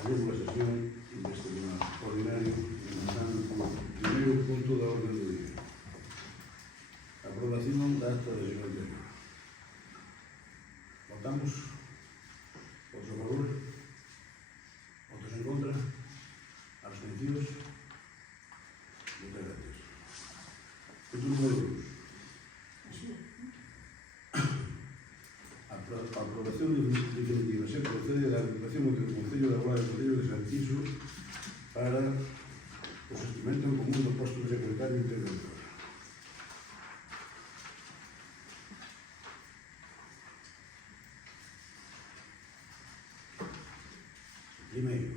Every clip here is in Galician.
Abrimos a sesión deste ordinario, comenzando con o primeiro punto da orden do día. Aprobación da acta de sesión anterior. Votamos. Votos a favor? Votos en contra? Abstencións? Moitas gracias. Punto número 2. Aprobación definitiva se procede da agrupación entre o Concello de Aguada e o Concello de Santiso para o sostenimento en común do posto de secretario interventor. Primeiro,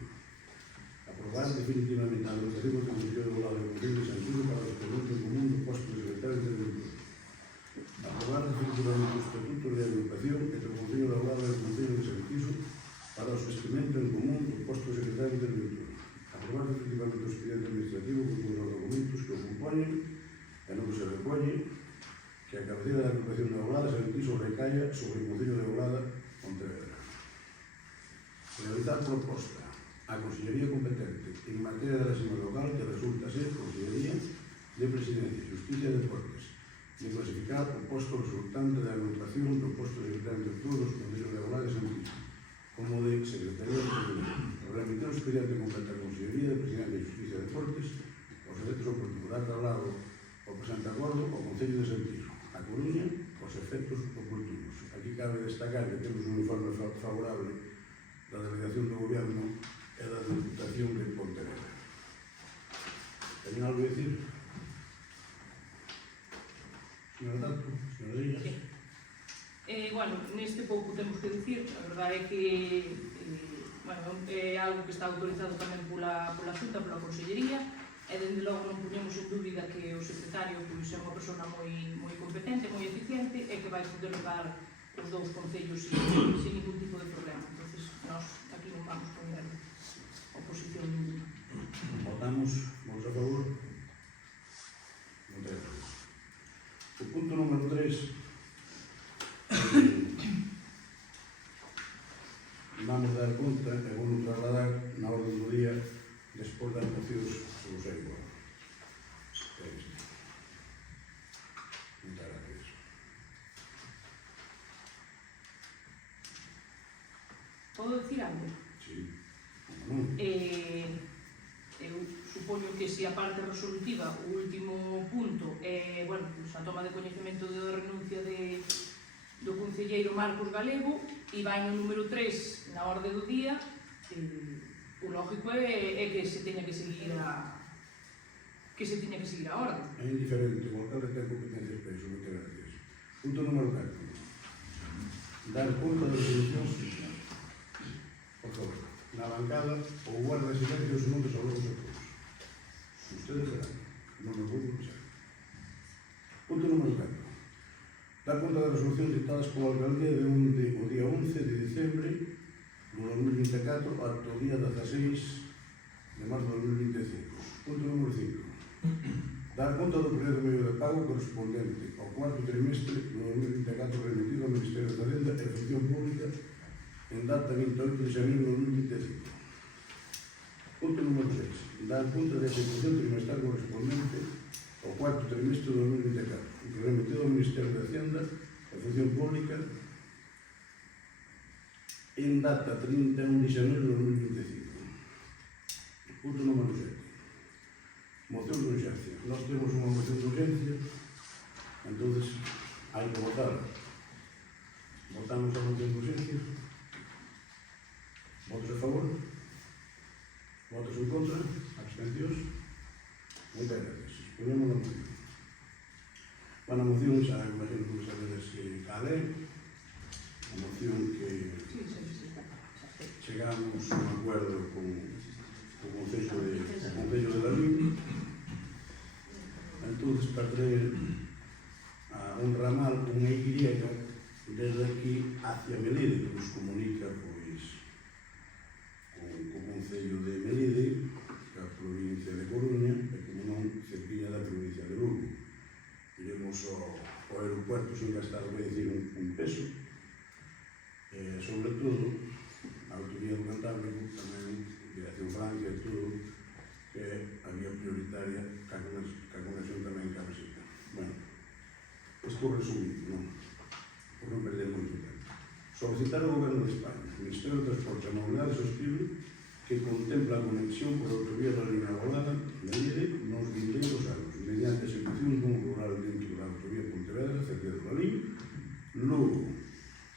aprobar definitivamente a agrupación entre o Concello de Aguada e o Concello de Santiso para o sostenimento en común do posto de secretario interventor. Aprobar definitivamente o estatuto de agrupación entre o Concello de Aguada e o Concello de Santiso para o sostenimento en común do posto de secretario interventor. Aprobar definitivamente o expediente administrativo con todos os documentos que o compoñen e non se recolle que a cabecera da agrupación de Aguada Santiso recaia sobre o Concello de Aguada Pontevedra. Realizar proposta á Consellería competente en materia de réxime local que resulta ser Consellería de Presidencia, Justicia e Deportes, de clasificar o posto resultante da agrupación do posto de secretario de todos os Concellos de Aguada e Santiso como de Secretaría de Presidencia. Remitir o expediente completo á Consellería de Presidencia e Justicia e Deportes os efectos oportunos, dar traslado ao presente acordo ao Concello de Santiso, a Coruña, os efectos oportunos. Aquí cabe destacar que temos un informe favorable da Delegación do Goberno e da Diputación de Pontevedra. Teñen algo a decir? Señora Tato, señora Díaz. Bueno, neste pouco temos que dicir, a verdade é que é algo que está autorizado tamén pola Xunta, pola Consellería, e dende logo non poñemos en dúbida que o secretario é unha persona moi competente, moi eficiente e que vai poder levar os dous concellos sin ningún tipo de problema. Entonces, nós aquí non vamos poner oposición ninguna. Votamos, votos a favor? Moitas gracias. O punto número 3 vamos dar conta e vou trasladar na orden do día despois das mocións sobre o Seibo. É isto. Moitas gracias. Podo dicir algo? Sí. Eu supoño que se a parte resolutiva, o último punto, é, a toma de coñecemento da renuncia do concelleiro Marcos Galego, e vai no número 3 na orde do día, o lógico é que se teña que seguir a orde. É indiferente, o alcalde ten competencias para iso, moitas gracias. Punto número 4. Dar conta das resolucións fiscais. Por favor, na bancada, ou guarda de silencio os nomes ao longo de todos. Ustedes verán, non me vou escuchar. Punto número 4. Dar conta das resolucións dictadas pola alcaldía o día 11 de diciembre do 2024 ata o día 16 de marzo de 2025. Punto número 5. Dar conta do período medio de pago correspondente ao cuarto trimestre do 2024 remitido ao Ministerio de Hacienda e Función Pública en data 28 de xaneiro de 2025. Punto número 6. Dar conta da execución trimestral correspondente ao cuarto trimestre de 2024, remitido ao Ministerio de Hacienda e Función Pública en data 31 de xaneiro de 2025. Punto número 7. Moción de urgencia. Nós temos unha moción de urgencia, entonces hai que votar. Votamos a moción de urgencia. Votos a favor? Votos en contra? Abstencións? Moitas gracias. Exponemos a moción. A moción xa imagino que sabedes cal é. A moción que chegamos a un acuerdo con o Concello de Lalín. Entonces, perder a un ramal, unha Y, desde aquí hacia Melide, que nos comunica pois co Concello de Melide, que é a provincia de Coruña, e como non, cerquilla da provincia de Lugo. Iremos ao aeropuerto sin gastar, vai dicir, un peso. Sobre todo, a autoría do Cantábrico tamén Dirección Francia e todo, que é a vía prioritaria ca conexión tamén que visita. Bueno, pois por resumir, non? Por non perder moito tempo. Solicitar ao Goberno de España, o Ministerio de Transporte e Mobilidade Sostible, que contempla a conexión por autovía da línea Agolada de Lille nos vindeiros anos, mediante a execución dun rural dentro da autovía Pontevedra, Cerdedo Lalín, Lugo,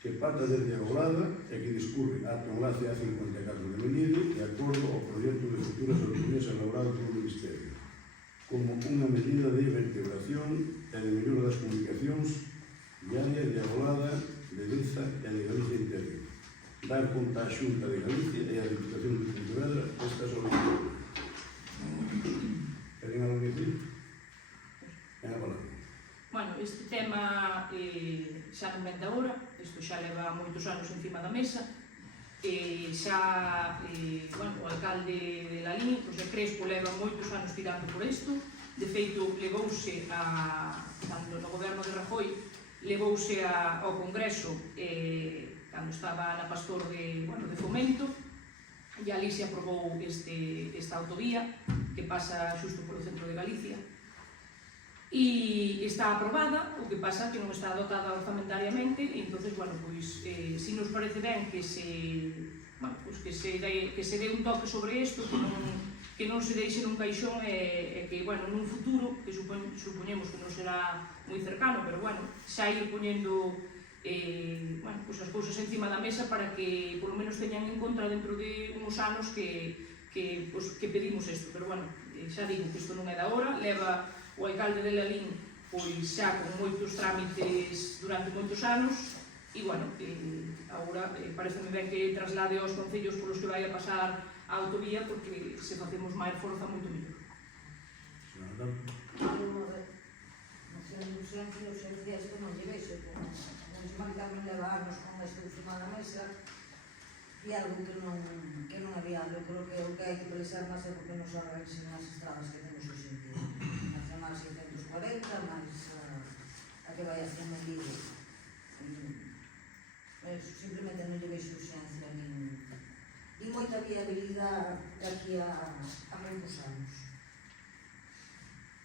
que pata desde Agolada e que discurre ata o enlace A54 de Melide de acordo ao proxecto de futuras autovías elaborado polo Ministerio, como unha medida de vertebración e de mellora das comunicacións viarias de Agolada, de Deza e de Galicia Interior. Dar conta a Xunta de Galicia e a Diputación de Pontevedra esta solicitud. Queren algo que decir? Ten a palabra. Bueno, este tema xa non vende agora, isto xa leva moitos anos encima da mesa, xa, bueno, o alcalde de Lalín, José Crespo, leva moitos anos tirando por isto. De feito, levouse cando no goberno de Rajoy, levouse ao Congreso cando estaba na Pastor de Fomento, e ali se aprobou esta autovía que pasa xusto polo centro de Galicia, e está aprobada, o que pasa que non está dotada orzamentariamente, e entonces, bueno, pois, si nos parece ben que se dé un toque sobre isto, que non se deixe nun caixón e que, bueno, nun futuro, que supoñemos que non será moi cercano, pero, bueno, xa ir poñendo as cousas encima da mesa para que, polo menos, teñan en contra dentro de uns anos que pedimos isto. Pero, bueno, xa digo que isto non é da hora, leva o alcalde de Lalín pois xa con moitos trámites durante moitos anos, e, bueno, agora pareceme ben que traslade aos concellos polos que vai a pasar a autovía, porque se facemos máis forza moito mellor. Moción de urgencia, isto non lle vexo, non se marcaron levarnos con isto encima da mesa, e algo que non había. Eu creo que o que hai que pensar máis é porque nos arranxen as estradas que temos hoxe en día. Nacional 640, máis a que vai hacia Melide. Simplemente non lle vexo urgencia, nin moita viabilidade daqui a moitos anos.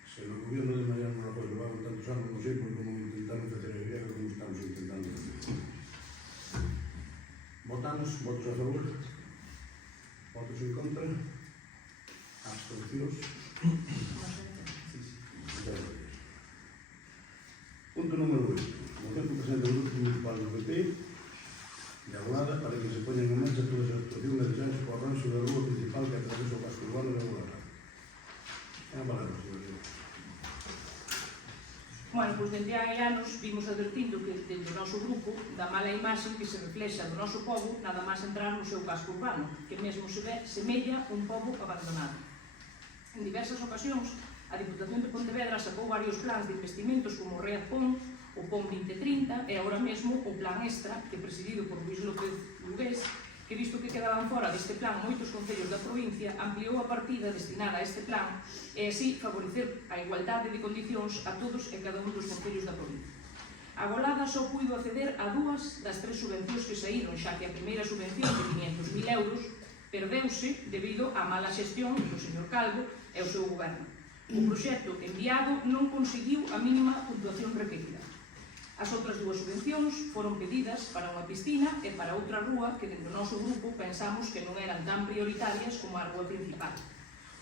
Se no gobierno de Mariano Rajoy levaban tantos anos, non sei por como intentaron facer a idea como estamos intentando facer. Votamos, votos a favor, votos en contra, abstencións. Punto número 8. Moción que presenta o Grupo Municipal do PP de Agolada para que se poñan en marcha todas as actuacións necesarias para o arranxo da rúa principal que atravesa o casco urbano de Agolada. É a palabra, señor. Bueno, pois dende hai anos vimos advertindo que dentro do noso grupo da mala imaxe que se reflexa do noso pobo nada máis entrar no seu casco urbano, que mesmo semella un pobo abandonado. En diversas ocasións, a Diputación de Pontevedra sacou varios plans de investimentos como o Red PON, o PON 2030 e agora mesmo o Plan Extra, que presidido por Luis López Lugués, que visto que quedaban fora deste plan moitos concellos da provincia, ampliou a partida destinada a este plan e así favorecer a igualdade de condicións a todos e cada un dos concellos da provincia. A Agolada só puido acceder a 2 das 3 subvencións que saíron, xa que a primeira subvención de 500.000 euros perdeuse debido á mala xestión do señor Calvo e o seu goberno. O proxecto enviado non conseguiu a mínima puntuación requerida. As outras 2 subvencións foron pedidas para unha piscina e para outra rúa que dentro do noso grupo pensamos que non eran tan prioritarias como a rúa principal,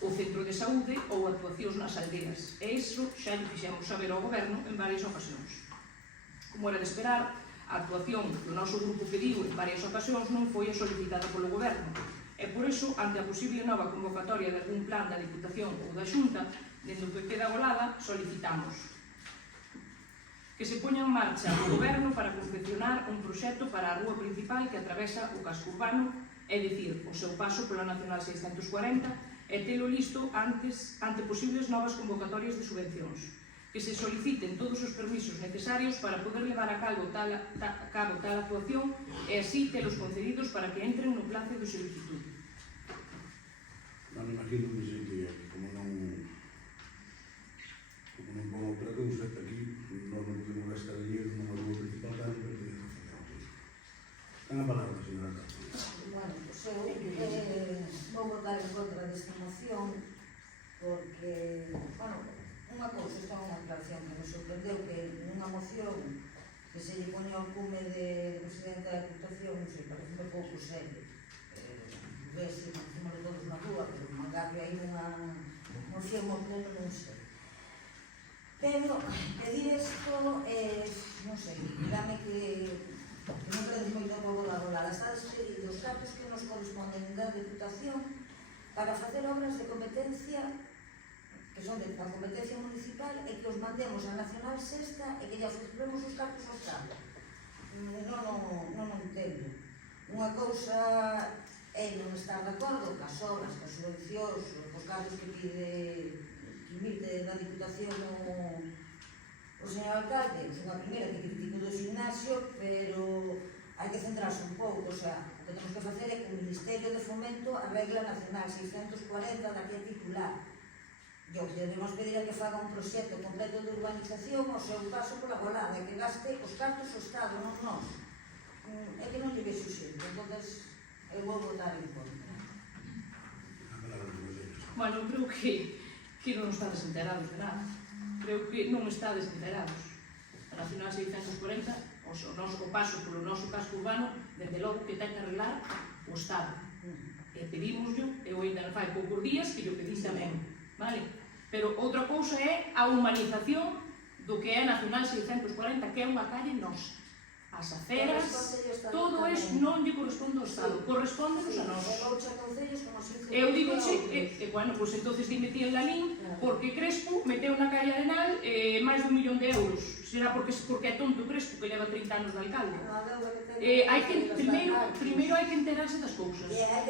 o centro de saúde ou actuacións nas aldeas, e iso xa lle fixemos saber ao goberno en varias ocasións. Como era de esperar, a actuación que o noso grupo pediu en varias ocasións non foi a solicitada polo goberno, e por iso, ante a posible nova convocatoria de algún plan da Diputación ou da Xunta, dentro do PP da Agolada, solicitamos que se poña en marcha o goberno para confeccionar un proxecto para a rúa principal que atravesa o casco urbano, é dicir, o seu paso pola Nacional 640, e telo listo ante posibles novas convocatorias de subvencións. Que se soliciten todos os permisos necesarios para poder levar a cabo tal actuación e así telos concedidos para que entren no plazo de solicitud. Non imagino que como non pon outra cousa, aquí non podemos gastar dinheiro nunha rúa principal tan perdido. Ten a palabra, señora Cáceres. Bueno, pois eu vou votar en contra desta moción porque, bueno, unha cousa, esta é unha aclaración que me sorprendeu que nunha moción que se lle pone ao cume de presidente da Diputación, non sei, parece un pouco serio. Vese, encima de todos na rúa, pero mangarle aí unha moción ao pleno, non sei. Pero pedir isto, non sei, dame que non prende moito pouco da volada. Está despedido os cartos que nos corresponden da Diputación para facer obras de competencia que son da competencia municipal e que os mandemos a Nacional Sexta e que lle ofrecemos os cartos ao Estado. Non entendo. Unha cousa é non estar de acordo cas obras, cas subvencións, cos cartos que emite na Diputación o señor alcalde. Unha primeira que critico do gimnasio, pero hai que centrarse un pouco, o sea, o que temos que facer é que o Ministerio de Fomento arregla Nacional 640 da que é titular. E o que debemos pedir é que faga un proxecto completo de urbanización ao seu paso pola volada e que gaste os cartos o Estado, non nós. É que non lle vexo xente, entonces eu vou votar en contra. Bueno, creo que non estades enterados de nada. Creo que non estades enterados. A Nacional 640, o noso paso polo noso casco urbano, desde logo que ten que arreglar o Estado. E pedimoslo, eu ainda non fai poucos días que yo pedí tamén, vale? Pero outra cousa é a humanización do que é a Nacional 640, que é unha calle nosa. As aceras, todo iso non lle corresponde ao Estado, correspóndenos a nós. Eu digo, bueno, pois entonces dime ti en Lalín, porque Crespo meteu na calle Arenal máis de 1 millón de euros. Será porque é tonto Crespo, que leva 30 anos de alcalde. Primeiro hai que enterarse das cousas.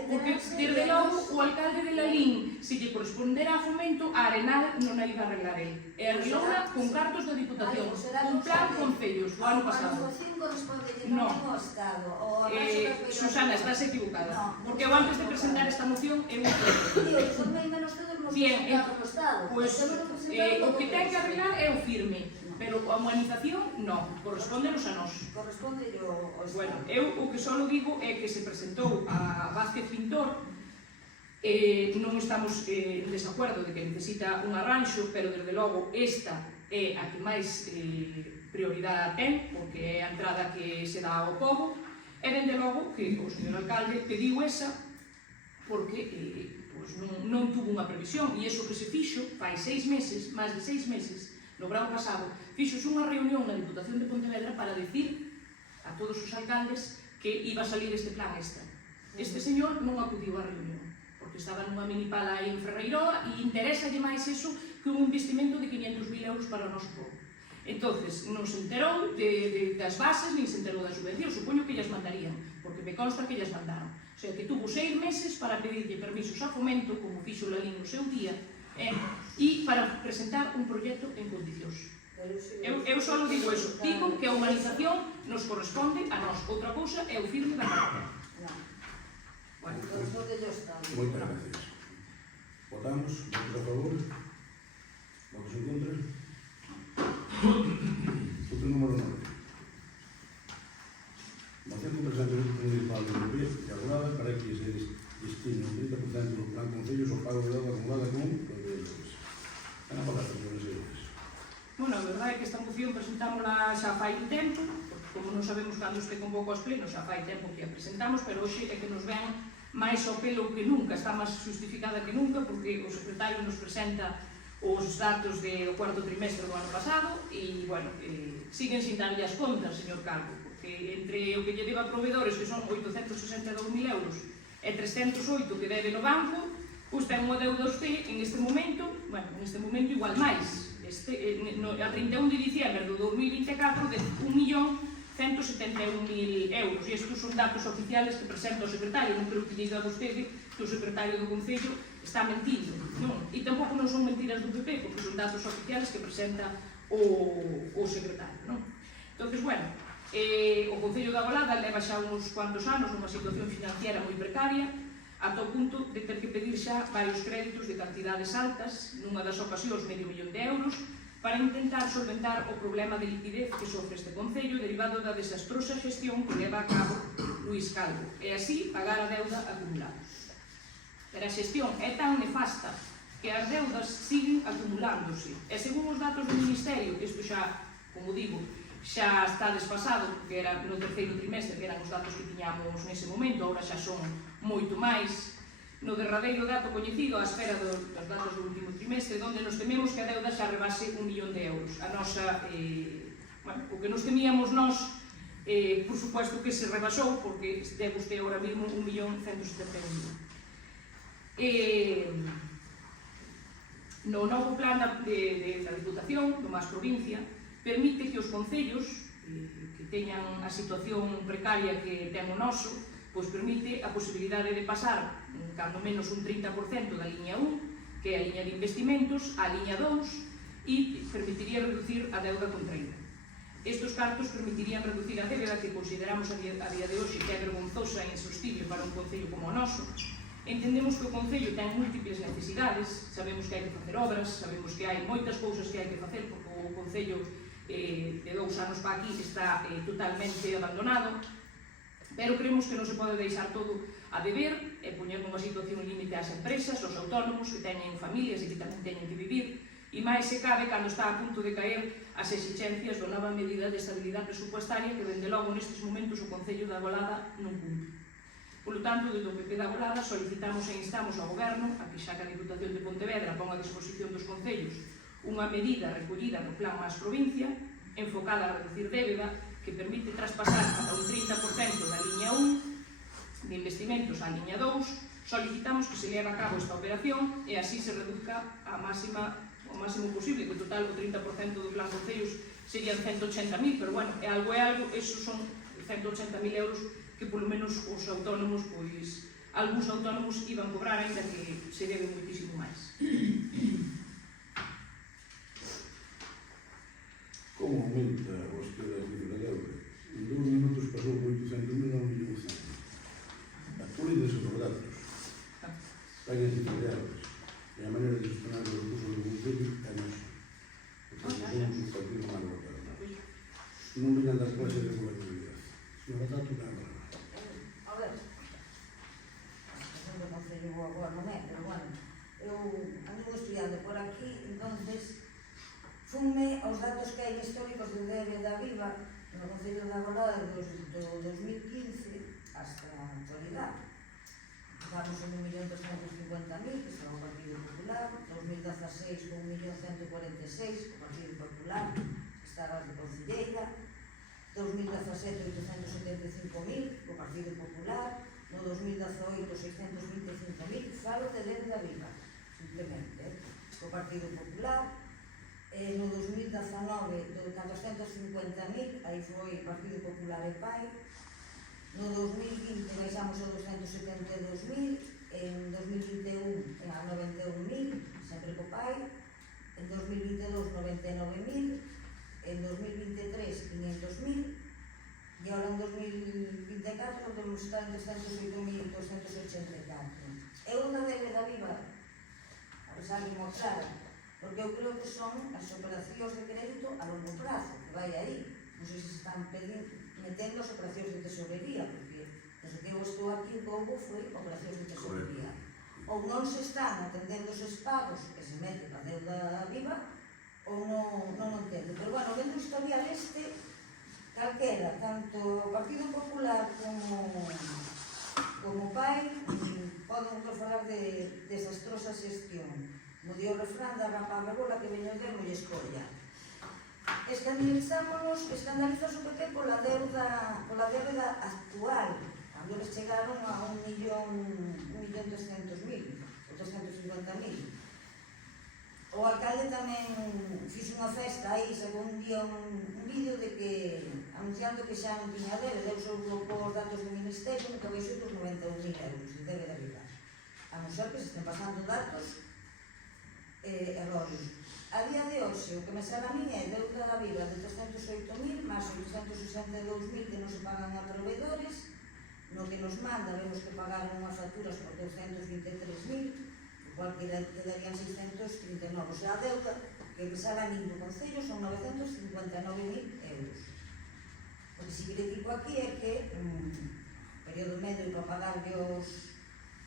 Porque, desde logo, o alcalde de Lalín, se lle correspondera a Fomento, a Arenal non a iba a arreglar el. E arreglouna con cartos da Diputación, un plan concellos do ano pasado. No. Susana, estás equivocada. Porque eu antes de presentar esta moción, eu bien, pois o que ten que arreglar é o firme. Pero a humanización, non, correspóndenos a nós. Corresponde ao Estado. Bueno, eu o que só digo é que se presentou a Vázquez Pintor, non estamos en desacuerdo de que necesita un arranxo, pero desde logo esta é a que máis prioridade ten, porque é a entrada que se dá ao pobo, e dende logo que o señor alcalde pediu esa, porque non tuvo unha previsión, e iso que se fixo fai 6 meses, máis de 6 meses, no verán pasado, fixos unha reunión na Diputación de Pontevedra para dicir a todos os alcaldes que iba a salir este plan extra. Este señor non acudiu á reunión, porque estaba nunha minipala aí en Ferreiroa e interessalle máis eso que un investimento de 500.000 euros para o noso povo. Entonces, non se enterou das bases, nin se enterou das subvencións, supoño que ellas mandarían, porque me consta que ellas mandaron. O sea, que tuvo 6 meses para pedirlle permisos a Fomento, como fixo Lalín no seu día, e para presentar un proxecto en condicións. Eu só digo eso, digo que a humanización nos corresponde a nós. Outra cousa é o firme da carta. Moitas gracias. Votamos, votos a favor, votos en contra. Voto número 9. Moción que presenta o Grupo Municipal de Rubíes de Agolada para que se destine un 30% do plan concellos ao pago de deuda acumulada con proveedores. Ana Palazzo, señores señores. Bueno, a verdade é que esta moción presentámola xa fai un tempo, porque como non sabemos cando se convoca aos plenos, xa fai tempo que a presentamos, pero hoxe é que nos ven máis ao pelo que nunca, está máis justificada que nunca, porque o secretario nos presenta os datos do cuarto trimestre do ano pasado e, bueno, siguen sin darlle as contas, señor Calvo, porque entre o que lle deba a proveedores, que son 862.000 euros, e 308 que debe no banco, pois ten unha deuda usted en este momento, bueno, en este momento igual máis, a 31 de diciembre do 2024 de 1.171.000 euros, e estes son datos oficiales que presenta o secretario, non creo que diga vostede que o secretario do Concello está mentindo, non? E tampouco non son mentiras do PP, porque son datos oficiales que presenta o secretario, non? Entón, bueno, o Concello da Agolada leva xa uns cuantos anos nunha situación financiera moi precaria, ata o punto de ter que pedir xa varios créditos de cantidades altas, nunha das ocasións €500.000 para intentar solventar o problema de liquidez que sofre este Concello derivado da desastrosa xestión que leva a cabo Luís Calvo, e así pagar a deuda acumulada. Pero a xestión é tan nefasta que as deudas siguen acumulándose. E según os datos do Ministerio, isto xa, como digo, xa está desfasado, porque era no terceiro trimestre, que eran os datos que tiñamos nese momento, agora xa son moito máis. No derradeiro dato coñecido, á espera dos datos do último trimestre, onde nos tememos que a deuda xa rebase 1 millón de euros. A nosa, o que nos temíamos nós, por suposto que se rebasou, porque debe usted ahora mismo 1.171.000. No novo plan da Diputación, do MAS Provincia, permite que os concellos que teñan a situación precaria que ten o noso, pois permite a posibilidade de pasar cando menos un 30% da liña 1, que é a liña de investimentos, á liña 2, e permitiría reducir a deuda contraída. Estes cartos permitirían reducir a débeda que consideramos a día de hoxe que é vergonzosa e insostible para un concello como o noso. Entendemos que o concello ten múltiples necesidades, sabemos que hai que facer obras, sabemos que hai moitas cousas que hai que facer, porque o concello de 2 anos para aquí está totalmente abandonado, pero creemos que non se pode deixar todo a deber e poñer nunha situación límite ás empresas, aos autónomos que teñen familias e que tamén teñen que vivir, e máis se cabe cando está a punto de caer as exigencias da nova medida de estabilidade presupuestaria que, dende logo, nestes momentos o Concello da Golada non cumpre. Polo tanto, desde o PP da Golada solicitamos e instamos ao Goberno a que xa que a Diputación de Pontevedra ponga a disposición dos concellos unha medida recollida no Plan MAS Provincia enfocada a reducir débeda que permite traspasar ata un 30% da liña 1 de investimentos á liña 2. Solicitamos que se leve a cabo esta operación e así se reduzca o máximo posible, que total o 30% do Plan Concellos serían 180.000, pero bueno, é algo, esos son 180.000 euros que polo menos os autónomos, pois, algúns autónomos iban cobrar, ainda que se debe moitísimo máis. Como aumenta o espera da deuda? En 2 minutos pasou de 800.000 a 1.100.000. Actualídense os datos, paguen detalhados, e a maneira de gestionar os recursos do Concello é nosa. Porque somos un partido máis votado. Non vengan das clases de gobernabilidade. Señora Tato, nada. A ver, non concello agora non é, pero bueno, eu ando estudiando por aquí, entonces funme aos datos que hai históricos de débeda viva no Concello da Golada do 2015 hasta a actualidade. Estamos en 1.350.000, que será o Partido Popular, 2016 con 1.146, o Partido Popular, que estaba de Concelleira, 2017 875.000, o Partido Popular, no 2018 625.000, falo de débeda viva, simplemente, o Partido Popular, no 2019 do 450.000, aí foi Partido Popular e PAI, no 2020 baixamos a 272.000, en 2021 a 91.000, sempre co PAI, en 2022 99.000, en 2023 500.000, e agora en 2024 podemos estar en 308.284. Eu da débeda viva, a pesar de mostrar, porque eu creo que son as operacións de crédito a longo prazo, que vai aí. Non sei se están metendo as operacións de tesorería, porque desde que eu estou aquí un pouco foi operacións de tesorería. Ou non se están atendendo esos pagos que se mete a deuda viva, ou non entendo. Pero bueno, vendo o historial calquera, tanto o Partido Popular como PAI, poden falar de desastrosa xestión. Como di o refrán da rapa rebola que veño de moi escolla. Escandalizámonos o PP pola débeda actual, cando eles chegaron a 1.300.000 ou 350.000. O alcalde tamén fixo unha festa aí, según un día un vídeo de que anunciando que xa non tiña débeda, eu sou os datos do Ministerio, que baixou dos 91.000 euros de débeda viva. A non ser que se estén pasando datos erróneos. A día de hoxe, o que me sale a mí é deuda da viva de 308.000 máis 862.000 que non se pagan a proveedores, no que nos manda vemos que pagaron unhas facturas por 223.000, o cual quedarían 639. O sea, a deuda que me sale a mí do Concello son 959.000 euros. O que si critico aquí é que período medio para pagarlle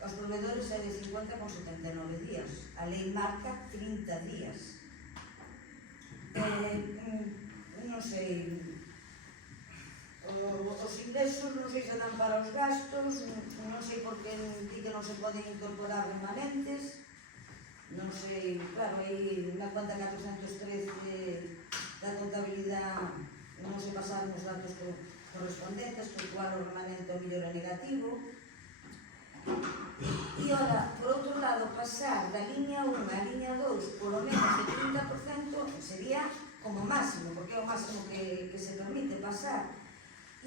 Os proveedores é de 50 con 79 días. A lei marca 30 días. Non sei, os ingresos non sei se dan para os gastos, non sei por que di que non se poden incorporar remanentes, non sei, claro, aí na cuenta 413 da contabilidade non se pasaron os datos correspondentes, porque igual o remanente ao mellor é negativo. E ora, por outro lado, pasar da liña 1 á liña 2 polo menos de 30% sería como máximo, porque é o máximo que se permite pasar.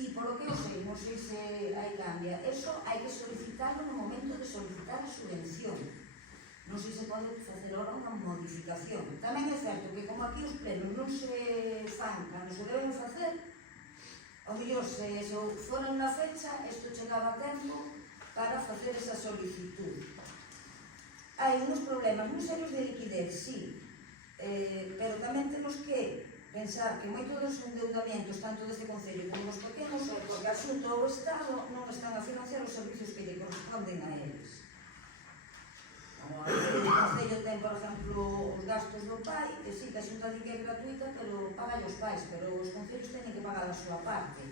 E polo que eu sei, non sei se aí cambia, eso hai que solicitarlo no momento de solicitar a subvención. Non sei se pode facer ahora unha modificación. Tamén é certo que como aquí os plenos non se fan cando se deben facer, ao mellor se foran na fecha, isto chegaba a tempo para facer esa solicitud. Hai uns problemas moi serios de liquidez, sí, pero tamén temos que pensar que moitos dos endeudamentos, tanto deste Concello como dos pequenos, é porque a Xunta ou o Estado non están a financiar os servicios que lle corresponden a eles. O Concello ten, por exemplo, os gastos do pai, que sí, que a Xunta di que é gratuita, pero paga os pais, pero os concellos teñen que pagar a súa parte.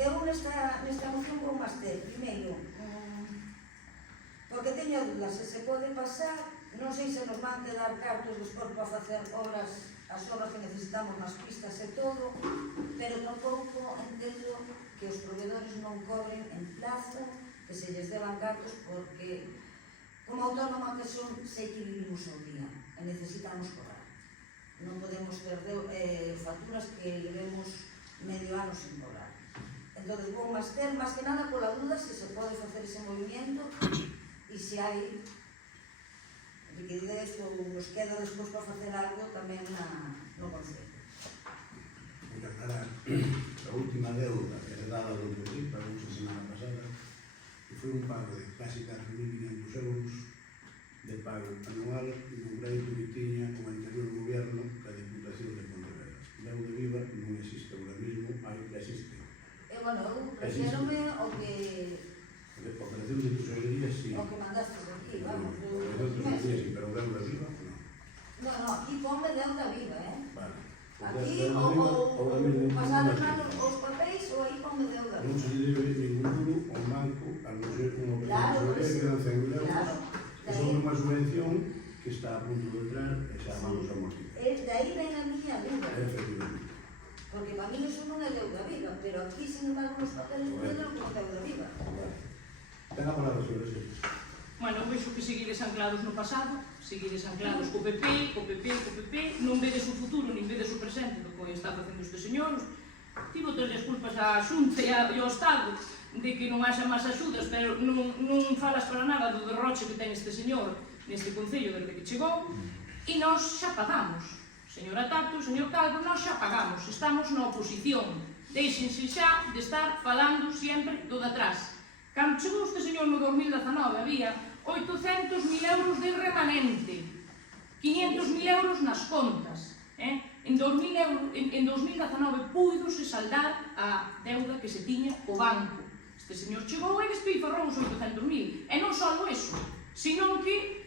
Eu nesta moción vou máis ter, primeiro, porque teño dúdas se pode pasar, non sei se nos van quedar cartos despois para facer as obras que necesitamos nas pistas e todo, pero tampouco entendo que os proveedores non cobren en plazo, que se lles deban cartos, porque como autónoma que son, sei que vivimos ao día e necesitamos cobrar. Non podemos ter facturas que levemos medio ano sin cobrar. Entón, vou máis ter, máis que nada, pola duda se se pode facer ese movimento e se hai liquidez ou nos queda despois para facer algo tamén no Concello. Para a última deuda heredada do Madrid, pagamos a semana pasada, que foi un pago de casi 4.500 euros de pago anual no crédito que tiña o anterior goberno da Diputación de Pontevedra. Deuda viva non existe agora mesmo, hai que existe. Bueno, eu refierome ao que... Operación de tesorería, sí. O que mandaste aquí, vamos. Operación de tesorería, sí, pero deuda viva, non. No, aquí ponme deuda viva, Vale. Aquí, ou pasaron os papéis, ou aí ponme deuda viva. Non se debe ningún duro ao banco, a non ser unha operación de tesorería que dan 100.000 euros, que son unha subvención que está a punto de entrar e xa vamos a amortizar. De aí ven a miña deuda. Efectivamente. Porque para mí eso non é deuda viva, pero aquí, sin embargo, nos papeles poñeron como deuda viva. Ten a palabra, señora. Bueno, vexo que seguides anclados no pasado, seguides anclados co PP, non vedes o futuro, nin vedes o presente do que está facendo este señor. Tivo todas as culpas á Xunta e ao Estado de que non haxa máis axudas, pero non falas para nada do derroche que ten este señor neste Concello desde que chegou, e nós xa pagamos. Señora Tato, señor Calvo, nós xa pagamos, estamos na oposición. Deixense xa de estar falando sempre do de atrás. Cando chegou este señor no 2019 había 800.000 euros de remanente, 500.000 euros nas contas. En 2019 púidose saldar a deuda que se tiña co banco. Este señor chegou e despifarrou os 800.000. E non só iso, sino que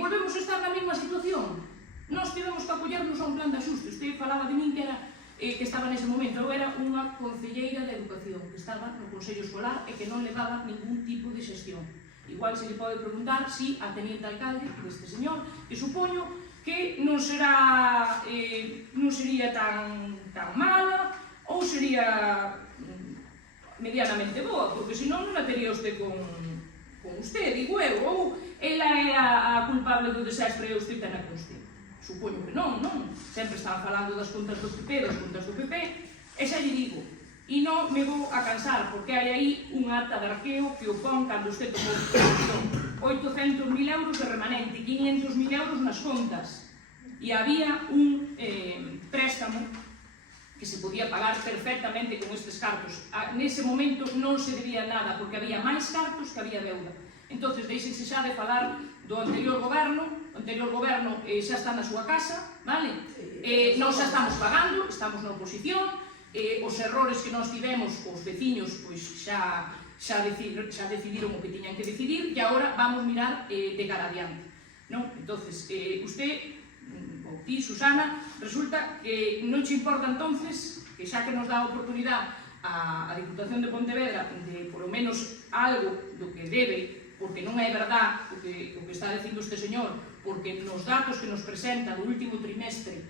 volvemos a estar na mesma situación. Nós tivemos que apoiarnos a un plan de axuste. Usted falaba de min que estaba nese momento. Eu era unha concelleira de educación que estaba no Consello Escolar e que non levaba ningún tipo de xestión. Igual se lle pode preguntar si a teniente alcalde deste señor, que supoño que non sería tan mala ou sería medianamente boa, porque senón non a tería usted con usted, digo eu, ou ela é a culpable do desastre e usted ten a conste. Supoño que non. Sempre estaban falando das contas do PP, e xa lle digo, e non me vou a cansar, porque hai aí un acta de arqueo que o pon cando usted tomou 800.000 euros de remanente, 500.000 euros nas contas, e había un préstamo que se podía pagar perfectamente con estes cartos. Nese momento non se debía nada, porque había máis cartos que había deuda. Entón, deixense xa de falar do anterior goberno. O anterior goberno xa está na súa casa, vale? Nós xa estamos pagando, estamos na oposición, os errores que nós tivemos, os veciños, pois xa xa decidiron o que tiñan que decidir e agora vamos mirar de cara adiante, non? Entonces, usted, ou ti, Susana, resulta que non che importa entonces que xa que nos dá a oportunidade a Diputación de Pontevedra de, polo menos, algo do que debe, porque non é verdad o que está dicindo este señor, porque nos datos que nos presenta do último trimestre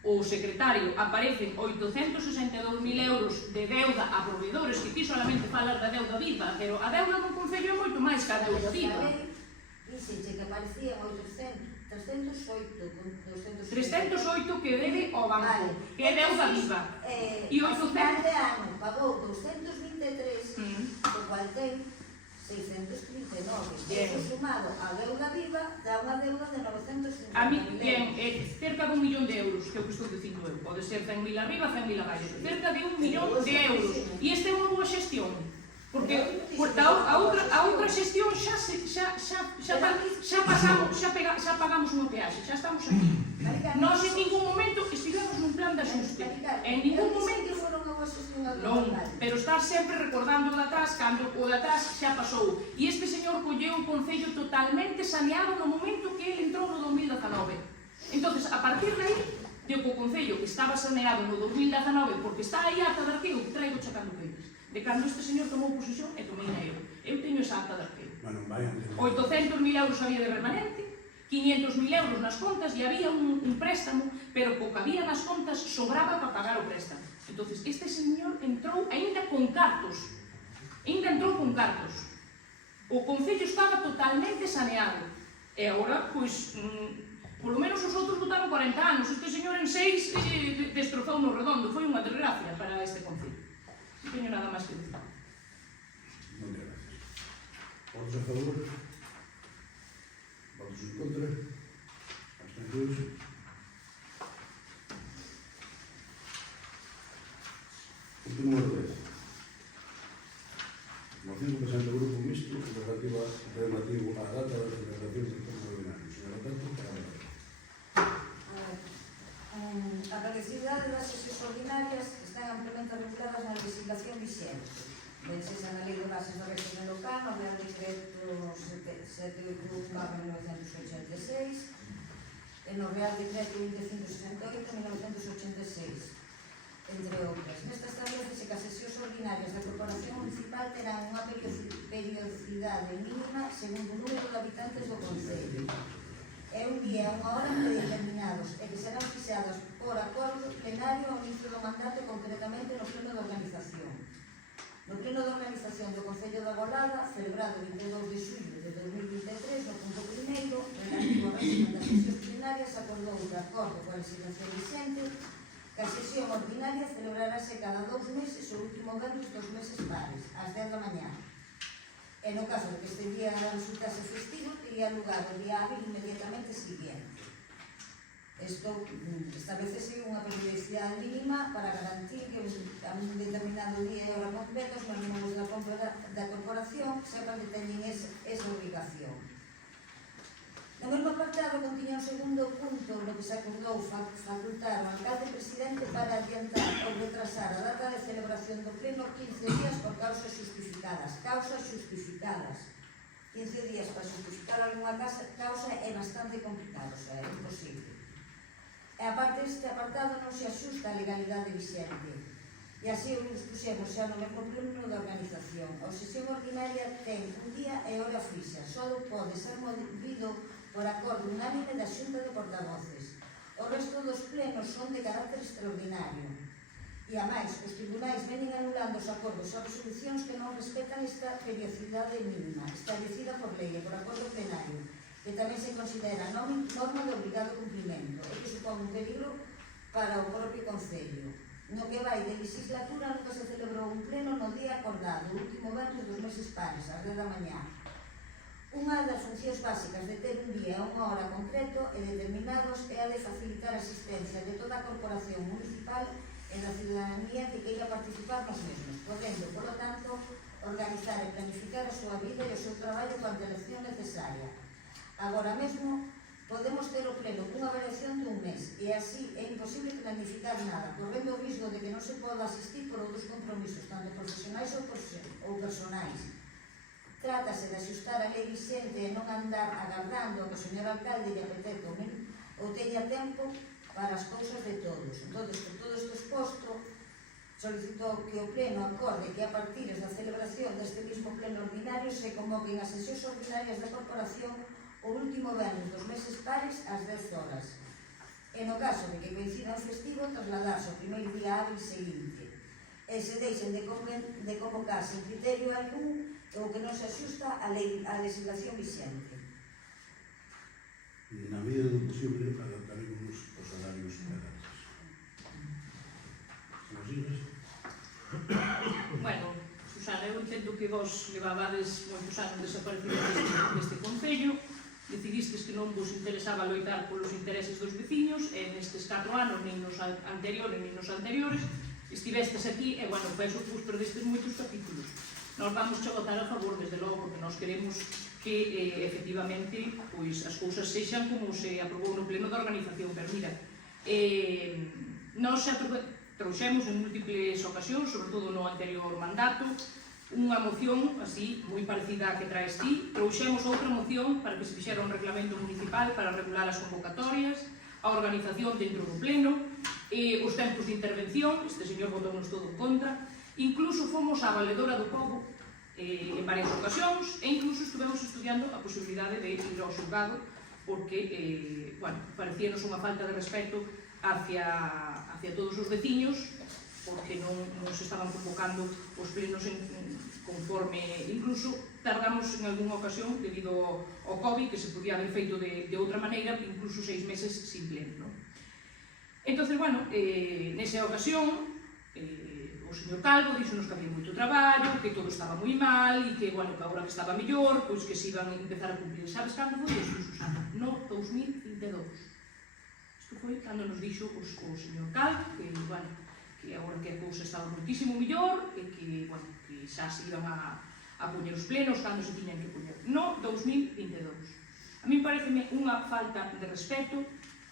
o secretario aparecen 862.000 euros de deuda a proveedores, que ti solamente falas da deuda viva, pero a deuda do Concello é moito máis que a deuda viva. Dixeche que aparecían 308 que debe ao banco, que é deuda viva. E 800... de ano pagou 223, o cual ten 639. Eso sumado a deuda viva dá unha deuda de 950.000 euros. A mí, bien, cerca de 1 millón de euros, que é o que estou dicindo eu. Pode ser 100.000 arriba, 100.000 abaixo. Cerca de 1 millón de euros. E esta é unha boa xestión. Porque a outra xestión xa pagamos unha peaxe, xa estamos aquí. Nós en ningún momento estivemos nun plan de axuste. En ningún momento non, pero estar sempre recordando o de atrás cando o de atrás xa pasou. E este señor colleu un concello totalmente saneado no momento que ele entrou no 2019. Entonces, a partir de aí, deu que o concello que estaba saneado no 2019 porque está aí a ata de arqueo que traigo chacando peles. De cando este señor tomou posesión e tomei na eu. Eu teño esa ata de arqueo. 800.000 euros había de remanente, 500.000 euros nas contas e había un préstamo, pero co que había nas contas sobraba para pagar o préstamo. Entonces, este señor entrou aínda con cartos. O concello estaba totalmente saneado. E agora, pois, polo menos os outros votaron 40 anos. Este señor en 6 destrozou no redondo. Foi unha desgracia para este concello. Non teño nada máis que dicir. Moitas gracias. Votos a favor? Votos en contra? Abstencións? Punto número 10. Moción que presenta o Grupo Mixto relativo á data da celebración do Encontro Ordinario. Señora Tato, para a A periodicidade das sesións ordinarias están ampliamente reguladas na legislación vixente. Venses na Lei de Bases do Régimen Local, no Real Decreto 7.1/1986 e no Real Decreto 2568/1986, entre outras. Nestas establece que as sesións ordinarias da Corporación Municipal terán unha periodicidade mínima segundo o número de habitantes do Concello. É un día e unha hora predeterminados e que serán fixadas por acordo plenario ao inicio do mandato, concretamente no pleno de organización. No pleno de organización do Concello da Golada, celebrado o 22 de xullo de 2023, no punto primeiro, relativo ao régimen das sesións plenarias, acordou de acordo coa legislación vigente que a sesión ordinaria celebrarase cada 2 meses o último venres dos meses pares, ás 10 da mañá. E no caso de que este día resultase festivo, tería lugar o día hábil inmediatamente siguiente. Isto establecese unha periodicidade mínima para garantir que a un determinado día e hora concretos os membros da corporación sepan que teñen esa obrigación. No mesmo apartado continha un segundo punto no que se acordou facultar ao alcalde presidente para adiantar ou retrasar a data de celebración do pleno 15 días por causas justificadas. 15 días para justificar algunha causa é bastante complicado, é imposible. E aparte este apartado non se axusta á legalidade vixente. E así o expuxemos xa no mesmo pleno da organización. A sesión ordinaria ten un día e hora fixa. Só pode ser movido por acordo unánime da Xunta de Portavoces. O resto dos plenos son de carácter extraordinario. E, a máis, os tribunais venen anulando os acordos ou resolucións que non respetan esta periodicidade mínima, establecida por lei e por acordo plenario, que tamén se considera norma de obrigado cumprimento e que supón un peligro para o propio Concello. No que vai de legislatura nunca se celebrou un pleno no día acordado, o último venres dos meses pares, ás 10 da mañá. Unha das funcións básicas de ter un día e unha hora concreto e determinados é a de facilitar a asistencia de toda a corporación municipal e da ciudadanía que queira participar nos mesmos, podendo, por lo tanto, organizar e planificar a súa vida e o seu traballo coa antelación necesaria. Agora mesmo, Podemos ter o pleno cunha variación dun mes e así é imposible planificar nada, correndo o risco de que non se poda asistir por outros compromisos, tanto profesionais ou personais. Trátase de axustar a lei vixente e non andar agardando a que o señor alcalde lle apetece ou teña tempo para as cousas de todos. Entón, por todo isto exposto, solicitou que o pleno acorde que a partir da celebración deste mismo pleno ordinario se convoquen as sesións ordinarias da corporación o último venres dos meses pares ás 10 horas. E no caso de que coincida un festivo, trasladarse ao primeiro día hábil seguinte. E se deixen de convocar sen criterio algún ou que non se axusta á legislación vixente. Na medida do posible, adaptaremos os horarios legales. Se nos digas? Bueno, Susana, eu entendo que vos levabades moitos anos desaparecidos deste concello, decidistes que non vos interesaba loitar polos intereses dos veciños e nestes 4 anos, nin nos anteriores, estivestes aquí e, bueno, penso que vos perdestes moitos capítulos. Nós vamos a votar a favor, desde logo, porque nós queremos que, efectivamente, pois, as cousas sexan como se aprobou no pleno da organización, pero mira, nós xa trouxemos en múltiples ocasións, sobre todo no anterior mandato, unha moción así, moi parecida a que traes ti. Trouxemos outra moción para que se fixera un reglamento municipal para regular as convocatorias, a organización dentro do pleno, os tempos de intervención, este señor votou-nos todo en contra, incluso fomos á valedora do pobo en varias ocasións e incluso estuvemos estudiando a posibilidade de ir ao xulgado porque, bueno, parecíanos unha falta de respeto hacia todos os veciños porque non se estaban convocando os plenos conforme, incluso tardamos en algunha ocasión debido ao COVID, que se podía haber feito de outra maneira, incluso 6 meses sin pleno, non? Entón, bueno, nesa ocasión o señor Calvo díxonos que había moito traballo, que todo estaba moi mal e que, bueno, que agora que estaba mellor, pois que se iban a empezar a cumplir. Sabes cando foi isto, Susana? No 2022. Isto foi cando nos dixo o señor Calvo que, bueno, que agora que a cousa estaba moitísimo mellor e que, bueno, que xa se iban a poñer os plenos cando se tiñan que poñer. No 2022. A mí pareceme unha falta de respeto,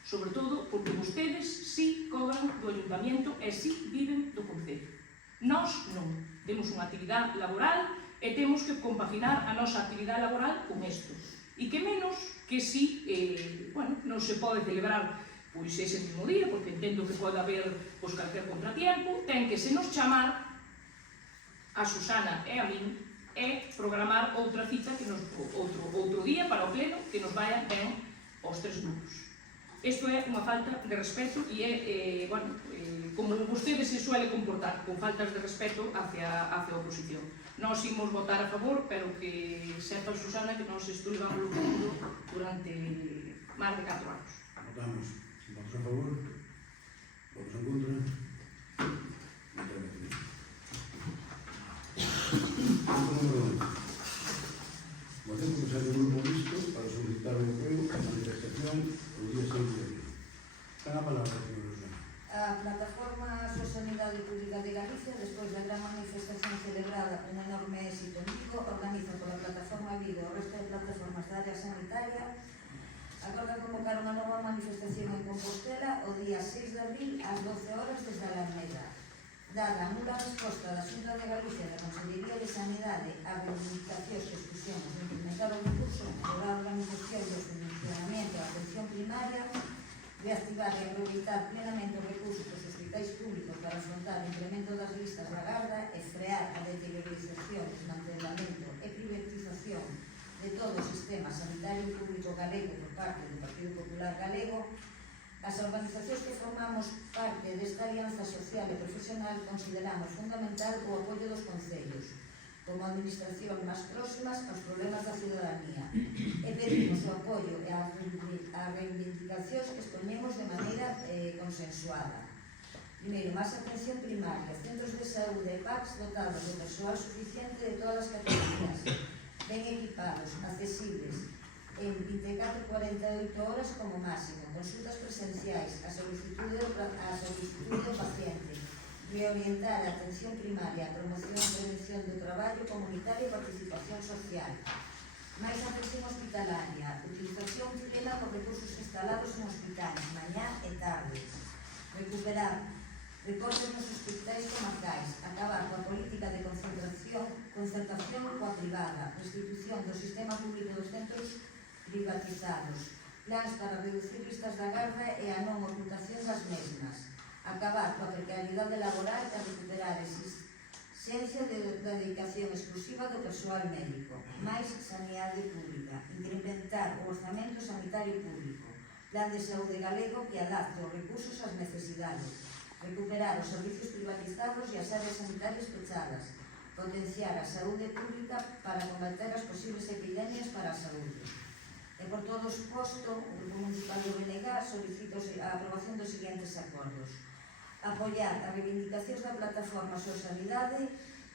sobre todo porque vostedes sí cobran do ayuntamiento e sí viven do concello. Nós non. Temos unha actividade laboral e temos que compaginar a nosa actividade laboral con isto. E que menos que si, bueno, non se pode celebrar pois ese mismo día, porque entendo que pode haber pois calquer contratiempo, ten que se nos chamar a Susana e a min e programar outra cita, que nos, outro día para o pleno, que nos vaya ben aos 3 grupos. Isto é unha falta de respeto e é, bueno, como vostedes se suele comportar, con faltas de respeto hacia a oposición. Nós imos votar a favor, pero que sepa Susana que nós isto levamos lutando durante máis de 4 anos. Votamos. Votos a favor? Votos en contra? Punto número 1. Votemos que sale un grupo mixto para solicitar o apoio a manifestación o día 6 de abril. Ten a palabra, señor Susana. A Plataforma Sosanidade Pública de Galicia, despois da gran manifestación celebrada con enorme éxito en Vigo, organiza pola Plataforma Vigo o resto de plataformas da área sanitaria, acorda convocar unha nova manifestación en Compostela o día 6 de abril ás 12 horas desde a Alameda. Dada a nula resposta da Xunta de Galicia da Consellería de Sanidade ás reivindicacións que expuxemos de implementar o recurso para a organización do funcionamento da atención primaria, reactivar e aproveitar plenamente os recursos dos hospitais públicos para afrontar o incremento das listas da garda e frear a deteriorización, desmantelamento e privatización de todo o sistema sanitario público galego por parte do Partido Popular Galego, as organizacións que formamos parte desta alianza social e profesional consideramos fundamental o apoio dos concellos como administración máis próximas aos problemas da ciudadanía e pedimos o apoio e as reivindicacións que exponemos de maneira consensuada. Primeiro, máis atención primaria, centros de saúde e PACs dotados de persoal suficiente de todas as categorías, ben equipados, accesibles, en 24-48 horas como máximo, consultas presenciais, a solicitud do paciente, reorientar a atención primaria, a promoción e prevención do traballo comunitario e participación social, máis atención hospitalaria, utilización plena dos recursos instalados en hospitais, mañá e tarde, recuperar recortes nos hospitais comarcais, acabar coa política de concertación coa privada, restitución do sistema público dos centros privatizados, plans para reducir listas de agarda e a non ocultación das mesmas, acabar coa precariedade laboral e recuperar a exigencia de dedicación exclusiva do persoal médico, máis sanidade pública, incrementar o orzamento sanitario público, plan de saúde galego que adapte os recursos ás necesidades, recuperar os servicios privatizados e as áreas sanitarias pechadas, potenciar a saúde pública para combater as posibles epidemias para a saúde. E por todo o exposto, o Grupo Municipal do BNG solicita a aprobación dos seguintes acordos: apoiar as reivindicacións da plataforma So Sanidade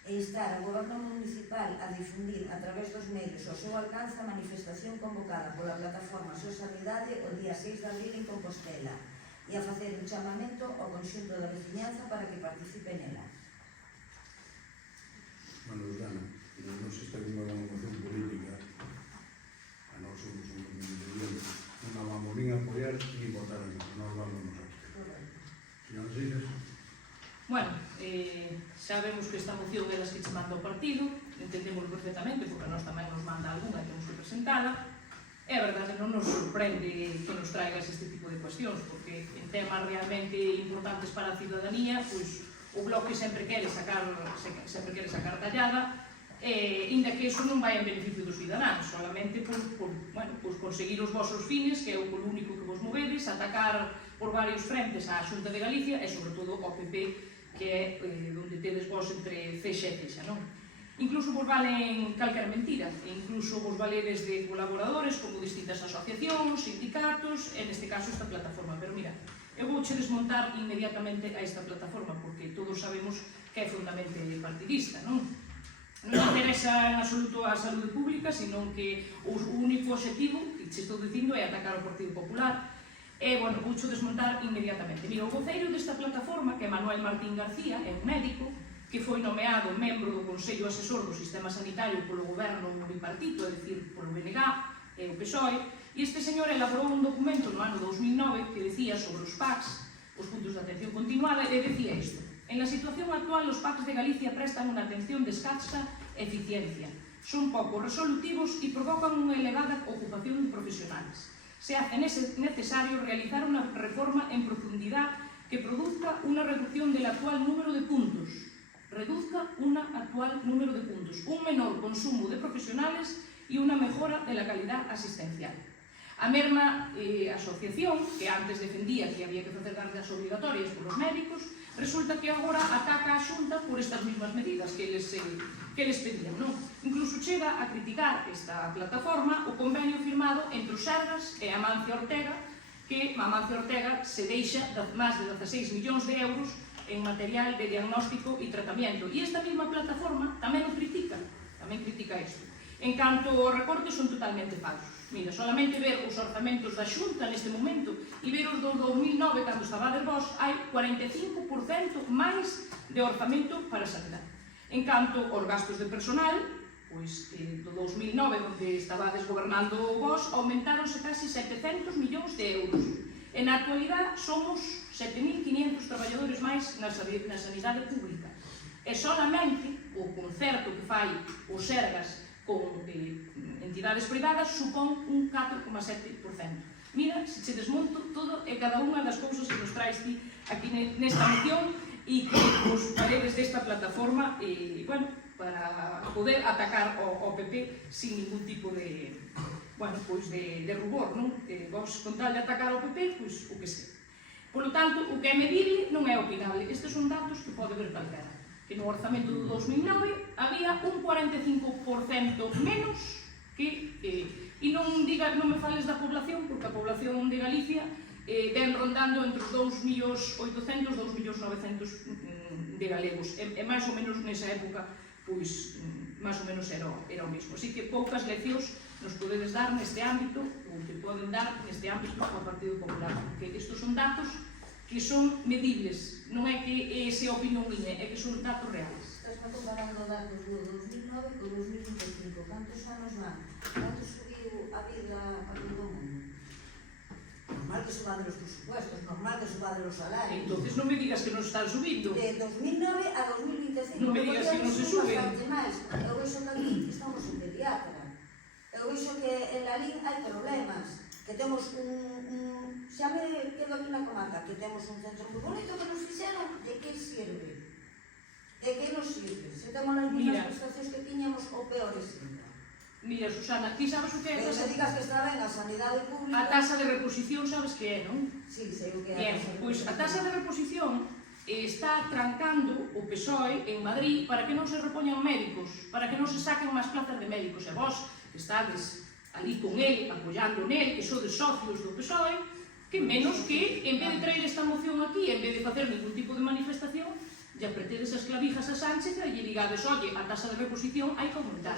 e instar ao Goberno Municipal a difundir a través dos medios ao seu alcance a manifestación convocada pola plataforma So Sanidade o día 6 de abril en Compostela e a facer un chamamento ao conxunto da veciñanza para que participe nela. Bueno, Dana, non se está unha moción política, a nós somos un independiente, non a vamos nin a apoiar nin votar a nós, nós vamos nos abster. Señor Sines? Bueno, xa vemos que esta moción é das que che manda o partido, entendemos perfectamente, porque a nós tamén nos manda alguna e temos que presentala. É verdade, non nos sorprende que nos traigas este tipo de cuestións, porque en temas realmente importantes para a ciudadanía, pois o Bloque sempre quere sacar tallada, inda que iso non vai en beneficio dos cidadáns, solamente por conseguir os vosos fines, que é o único que vos movedes, atacar por varios frentes á Xunta de Galicia e, sobre todo, ao PP, que é onde tedes vos entre cexa e cexa, non? Incluso vos valen calquer mentira, e incluso vos valedes de colaboradores como distintas asociacións, sindicatos, e neste caso esta plataforma. Pero mira, eu vouche desmontar inmediatamente a esta plataforma, porque todos sabemos que é fundamente partidista, non? Non interesa en absoluto a saúde pública, sino que o único objetivo, que che estou dicindo, é atacar o Partido Popular. E, bueno, vouche desmontar inmediatamente. Mira, o voceiro desta plataforma, que é Manuel Martín García, é un médico, que foi nomeado membro do Consello Asesor do Sistema Sanitario polo goberno unipartito, é dicir, polo BNG e o PSOE, e este señor elaborou un documento no ano 2009 que decía sobre os PACs, os puntos de atención continuada, e decía isto: en la situación actual, los PACs de Galicia prestan unha atención de escasa eficiencia, son pouco resolutivos e provocan unha elevada ocupación de profesionales. Se hace necesario realizar una reforma en profundidad que produzca una reducción del actual número de puntos, un menor consumo de profesionales y una mejora de la calidad asistencial. A mesma asociación, que antes defendía que había que facer gardas obligatorias polos médicos, resulta que agora ataca a Xunta por estas mesmas medidas que les pedían, non? Incluso chega a criticar esta plataforma o convenio firmado entre os Sergas e Amancio Ortega, que Amancio Ortega se deixa máis de 16 millóns de euros en material de diagnóstico e tratamiento. E esta mesma plataforma tamén o critica, isto. En canto aos recortes, son totalmente falsos. Mira, solamente ver os orzamentos da Xunta neste momento e ver os do 2009, cando estabades vos, hai 45% máis de orzamento para a sanidade. En canto aos gastos de personal, pois do 2009, onde estabades gobernando vos, aumentaronse casi 700 millóns de euros. E na actualidade somos 7.500 traballadores máis na sanidade pública. E solamente o concerto que fai os Sergas con entidades privadas supón un 4,7%. Mira, se che desmonto todo e cada unha das cousas que nos traes ti aquí nesta moción e que os paredes desta plataforma, para poder atacar ao PP sin ningún tipo de rubor, non? Vos, con tal de atacar ao PP, pois o que sei. Por lo tanto, o que é medible non é opinable. Estes son datos que pode ver calquera. Que no orzamento do 2009 había un 45% menos que... E non me fales da población, porque a población de Galicia ven rondando entre os 2.800.000 e 2.900.000 de galegos. E máis ou menos nesa época, pois, máis ou menos era o mesmo. Así que poucas leccións nos podedes dar neste ámbito, ou que poden dar neste ámbito ao Partido Popular, porque estes son datos que son medibles, non é que se opinión miña, é que son datos reales. Estás comparando datos do 2009 con 2025, cantos anos van? Canto subiu a vida para todo o mundo? Normal que suba de los presupuestos, normal que suba de los salarios. Entonces non me digas que non están subindo. De 2009 a 2025. Non me digas que non se suben. Eu vexo que aquí estamos en pediatra. Eu vexo que en Lalín hai problemas. Que temos xa me quedo aquí na comarca, que temos un centro moi bonito que nos fixeron, de que sirve? De que nos sirve? Se temos as mismas prestacións que tiñamos ou peores ainda. Mira, Susana, ti sabes o que é Pero se digas que está ben a sanidade pública... a tasa de reposición, sabes que é, non? Sí, sei o que é. Bien, pois a tasa de reposición está trancando o PSOE en Madrid para que non se repoñan médicos, para que non se saquen máis plazas de médicos. E vos estades ali con ele, apoiando nele, que sodes socios do PSOE, que menos que, en vez de traer esta moción aquí, en vez de facer ningún tipo de manifestación, ya apretedes as clavijas a Sánchez e lle digades, oye, a tasa de reposición hai que aumentar.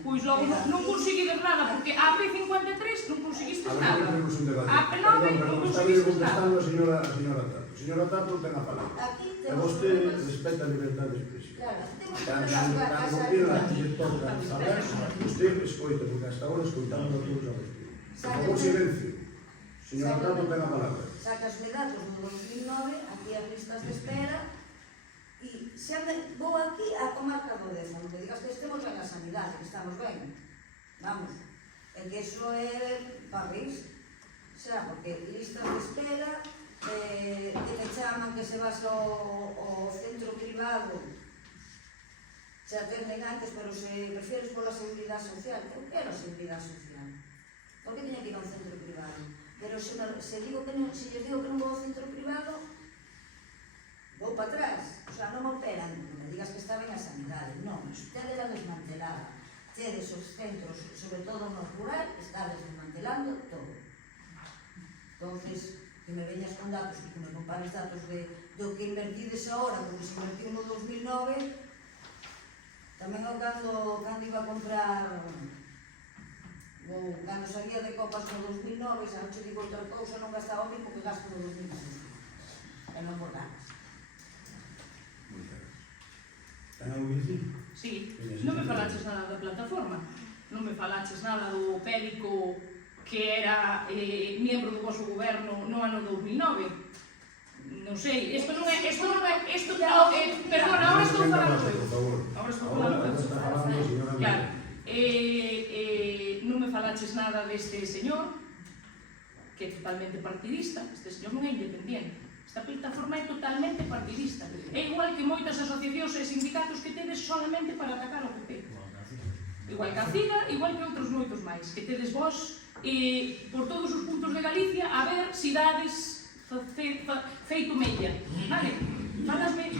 Pois logo non conseguides nada, porque a AP53 non conseguiste nada. A P9 non conseguiste nada. A señora Tato. Señora Tato, ten a palabra. E vostede respeta a libertad de expresión. Cando opina que lle toca saber, vostede escoita, porque hasta ahora escoitamos a todos a vestir. Por favor, silencio. Señora Tato, ten a palabra. Sacasme datos do 2009, aquí as listas de espera, e xa vou aquí a comarca do Deza, non me digas que estemos ben a sanidade, que estamos ben. Vamos, é que iso é para reírse. Xa, porque listas de espera, que me chaman que se vas ao centro privado, xa atenden antes, pero se prefieres pola seguridade social, eu quero a seguridade social. Por que teña que ir a un centro privado? Pero se digo que non, se lles digo que non vou ao centro privado, vou para atrás. O sea, non me operan, non me digas que está ben a sanidade. Non, usted era desmantelada. Tedes os centros, sobre todo no rural, está desmantelando todo. Entonces, que me veñas con datos e que me compares datos do que invertides agora, porque se invertiu no 2009, tamén eu cando iba a comprar, ou cando salía de copas no 2009, xa non che digo outra cousa, non gastaba o mismo que gasto no 2009. E non por ganas. Ten algo que dicir? Sí, non me falaches nada da plataforma, non me falaches nada do médico que era membro do vosso goberno no ano 2009. Non sei, isto non é, perdona, agora estou falando eu. Agora estou falando eu. Claro, non me falaches nada deste señor, que é totalmente partidista, este señor non é independiente. Esta plataforma é totalmente partidista. É igual que moitas asociacións e sindicatos que tedes solamente para atacar o PP. Igual que a CIGA, igual que outros moitos máis, que tedes vos por todos os puntos de Galicia a ver cidades feito media. Vale? Falasme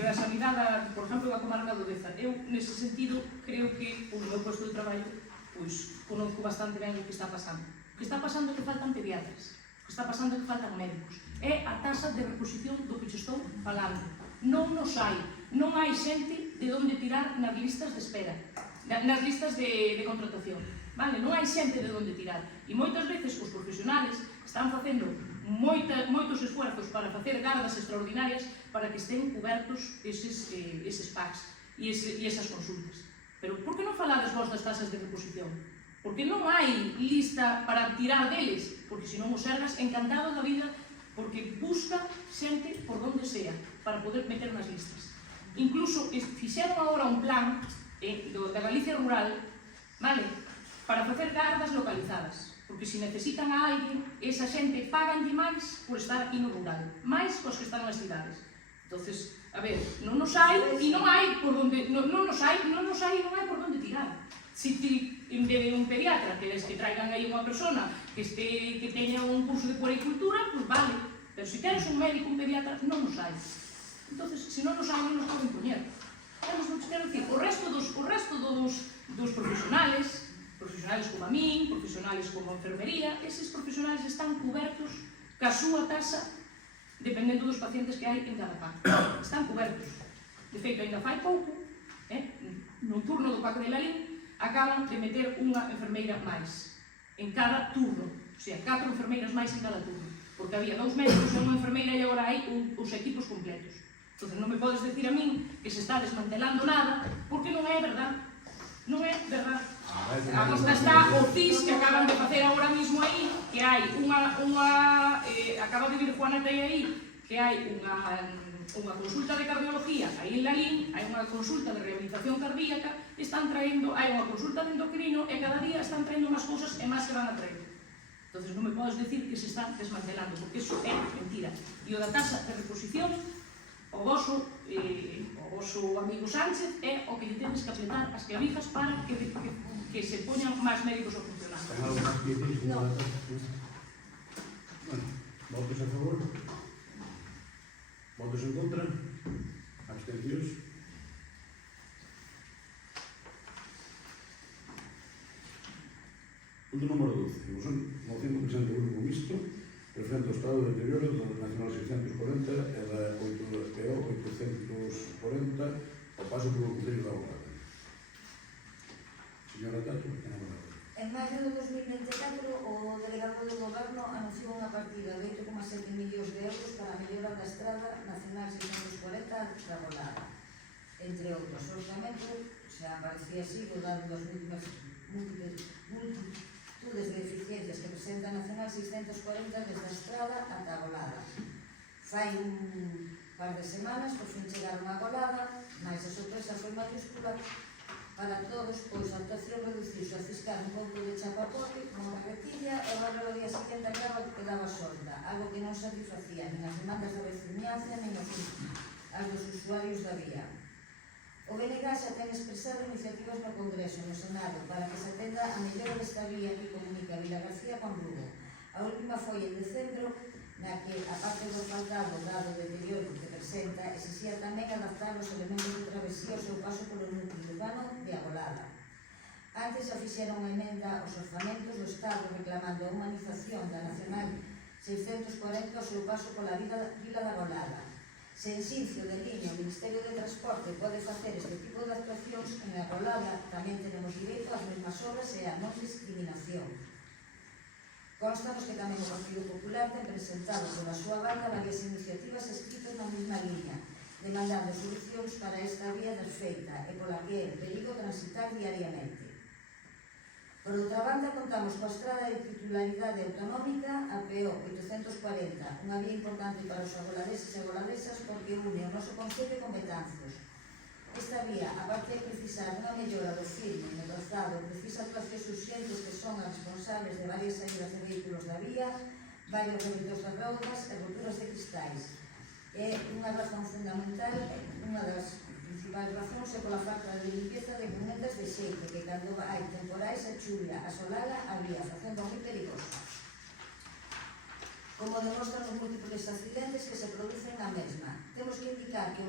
da sanidade, por exemplo, da comarca do Deza. Eu, nese sentido, creo que o meu posto de traballo, pois, conozco bastante ben o que está pasando. O que está pasando é que faltan pediatras. O que está pasando é que faltan médicos. É a tasa de reposición do que te estou falando. Non nos hai. Non hai xente de onde tirar nas listas de espera, nas listas de contratación. Vale? Non hai xente de onde tirar. E moitas veces os profesionales están facendo moitos esfuerzos para facer gardas extraordinarias para que estén cobertos eses packs e esas consultas. Pero por que non falades vos das tasas de reposición? Porque non hai lista para tirar deles, porque senón o Sergas encantado da vida, porque busca xente por donde sea para poder meter nas listas. Incluso fixeron agora un plan da Galicia rural, vale, para facer gardas localizadas, porque se necesitan a alguén, esa xente paganlle máis por estar aquí no rural, máis cos que están nas cidades. Entonces, a ver, non nos hai e non hai por donde, non nos hai por donde tirar. Se en vez de un pediatra que traigan aí unha persona que teña un curso de puericultura, pois vale, pero se tens un médico, un pediatra, non nos hai. Entonces, se non nos hai, non nos poden poñer. Quero dicir, o resto dos profesionales como a min, profesionales como a enfermería, eses profesionales están cobertos ca súa tasa dependendo dos pacientes que hai en cada PAC. Están cobertos. De feito, ainda fai pouco, no turno do PAC de Lalín, acaban de meter unha enfermeira máis en cada turno, o sea, 4 enfermeiras máis en cada turno, porque había 2 médicos e unha enfermeira e agora hai os equipos completos. Entón, non me podes decir a min que se está desmantelando nada, porque non é verdade. Non é verdade. A vista está o CIS que acaban de facer agora mismo aí, que hai acaba de vir Juana Tei aí, que hai unha consulta de cardiología aí en Lalín, hai unha consulta de rehabilitación cardíaca, hai unha consulta de endocrino e cada día están traendo máis cousas e máis que van a traer. Entón, non me podes decir que se están desmantelando, porque iso é mentira. E o da taxa de reposición, o vosso amigo Sánchez é o que lle tenes que apretar as clavijas para que se poñan máis médicos a funcionar. Ten algo máis que dicir? No. Bueno, votos a favor? Votos en contra? Abstencións? Punto número 12. Moción que presenta o Grupo Mixto referente ao Estado de Deterioro da Nacional 640 e da PO 840 ao paso polo Concello da Aguada. Señora Tato, ten a palabra. En maio de 2024, o delegado do Goberno anunciou unha partida de 8,7 millóns de euros para a mellora da Estrada Nacional 640 da Volada. Entre outros, o orzamento xa aparecía así, o dado das multitudes de deficiencias que presenta a Nacional 640 desde a Estrada ata a Volada. Fai un par de semanas, por fin chegaron a Volada, mas a sorpresa foi mayúscula para todos, pois a actuación reduciuse a ciscar un pouco de chapapote con unha carretilla e o barrio ao día seguinte a grava que quedaba solta, algo que non satisfacía nin as demandas da veciñanza nin as dos usuarios da vía. O BNG xa ten expresado iniciativas no Congreso, no Senado, para que se atenda a mellora desta vía que comunica Vilagarcía con Lugo. A última foi en decembro, na que, a parte do faltado dado deterioro que presenta, exixía tamén adaptar os elementos de travesía ao seu paso polo núcleo urbano de Agolada. Antes xa fixeron unha emenda aos orzamentos do Estado reclamando a humanización da Nacional 640 ao seu paso pola vila da Agolada. Se en Xincio de Liña o Ministerio de Transporte pode facer este tipo de actuacións, en Agolada tamén tenemos direito ás mesmas obras e a non discriminación. Constanos que tamén o Partido Popular ten presentado pola súa banda varias iniciativas escritas na mesma liña, demandando solucións para esta vía desfeita e pola que é perigo transitar diariamente. Por outra banda, contamos coa estrada de titularidade autonómica a PO 840, unha vía importante para os agoladeses e agoladesas porque une o noso concello con Betanzos. Esta vía, aparte de precisar unha mellora do firme no trazado, precisa actuacións urxentes que son as responsables de varias saídas de vehículos da vía, varios rebitos das rodas e roturas de cristais. É unha razón fundamental, unha das principais razóns é pola falta de limpieza de cunetas de xeito, que cando hai temporais a chuvia asolaga a vía, facendo moi perigosa. Como demostran os múltiples accidentes que se producen na mesma. Temos que indicar que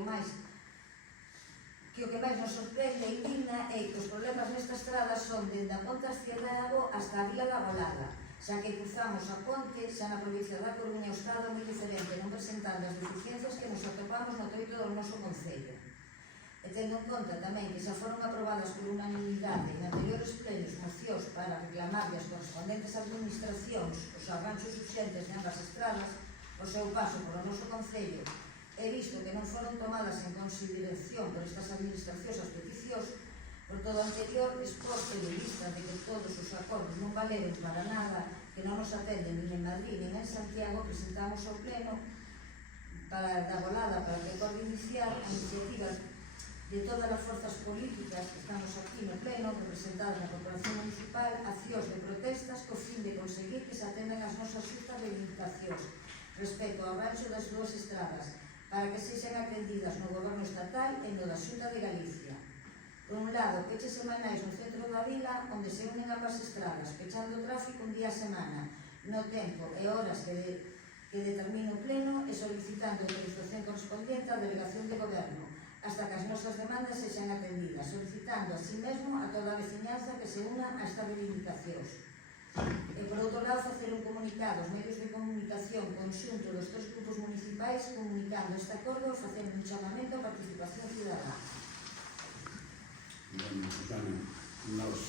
o que máis nos sorprende e indigna é que os problemas nesta estrada son dende a Ponte Ascianago hasta a Vila da Volada, xa que cruzamos a ponte, xa na provincia da Coruña o estado moi diferente, non presentando as deficiencias que nos atopamos no teito do noso concello. E tendo en conta tamén que xa foron aprobadas por unanimidade en anteriores plenos mocións para reclamarle as correspondentes administracións os arranxos urxentes de ambas estradas, o seu paso polo noso concello, e visto que non foron tomadas en consideración por estas administracións as peticións, por todo o anterior, exposto de vista de que todos os acordos non valeron para nada, que non nos atenden nin en Madrid nin en Santiago, presentamos ao pleno para da Volada para que acorde iniciar a iniciativa de todas as forzas políticas que estamos aquí no pleno, representadas na Corporación Municipal, accións de protestas co fin de conseguir que se atendan as nosas justas reivindicacións respecto ao ranxo das dúas estradas, para que sexan atendidas no Goberno Estatal e no da Xunta de Galicia. Por un lado, peches semanais no centro da vila, onde se unen ambas estradas, pechando o tráfico un día a semana, no tempo e horas que determina o pleno e solicitando a autorización correspondente á Delegación de Goberno, hasta que as nosas demandas sexan atendidas, solicitando así mesmo a toda a veciñanza que se una a estas reivindicacións. E por outro lado, facer un comunicado aos medios de comunicación conxunto dos tres grupos municipais comunicando este acordo e facendo un chamamento á participación cidadá. Bueno, Susana, nós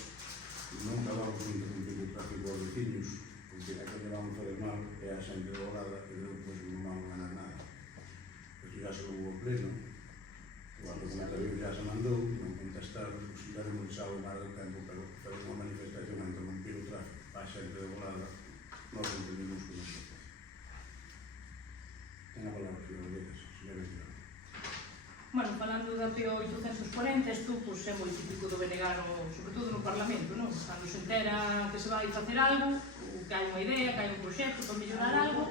non vamos a interrumpir o tráfico aos veciños, porque a que le vamos a fazer mal é a xente dolada e depois non vamos a ganar nada. Porque já se hubo pleno, O documentario xa se mandou, non contestaron, pues daremos xa o mar do tempo, pero foi unha manifestación a interrumpir o tráfico, a xente de volada, nós entendimos que non se pode. Ten a palabra, señor Díaz, señor Díaz. Bueno, falando da PO 840, isto pois, é moi típico do Benegano, sobre todo no Parlamento, non? Cando se entera que se vai facer algo, que hai unha idea, que hai un proxecto para mellorar algo,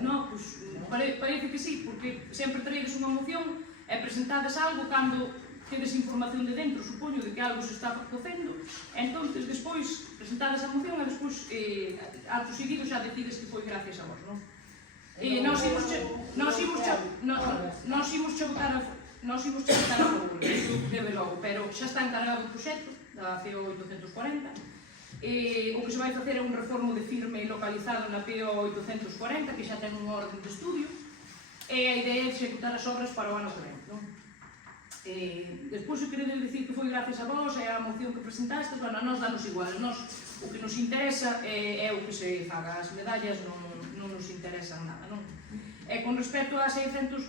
non, pois, parece que sí, porque sempre traedes unha moción e presentades algo cando tedes información de dentro, supoño, de que algo se está facendo, e entonces, despois, presentades a moción e despois, acto seguido, xa decides que foi gracias a vos, non? Nós imos che votar a favor, debe logo, pero xa está encargado o proxecto da PO 840. O que se vai facer é un reformo de firme localizado na PO 840, que xa ten un orden de estudio, e a idea é executar as obras para o ano que ven, non? Despois, se queredes dicir que foi gracias a vos, é a moción que presentastes, bueno, a nós danos igual, o que nos interesa é o que se faga, as medallas non nos interesan nada, non? E con respecto a 640,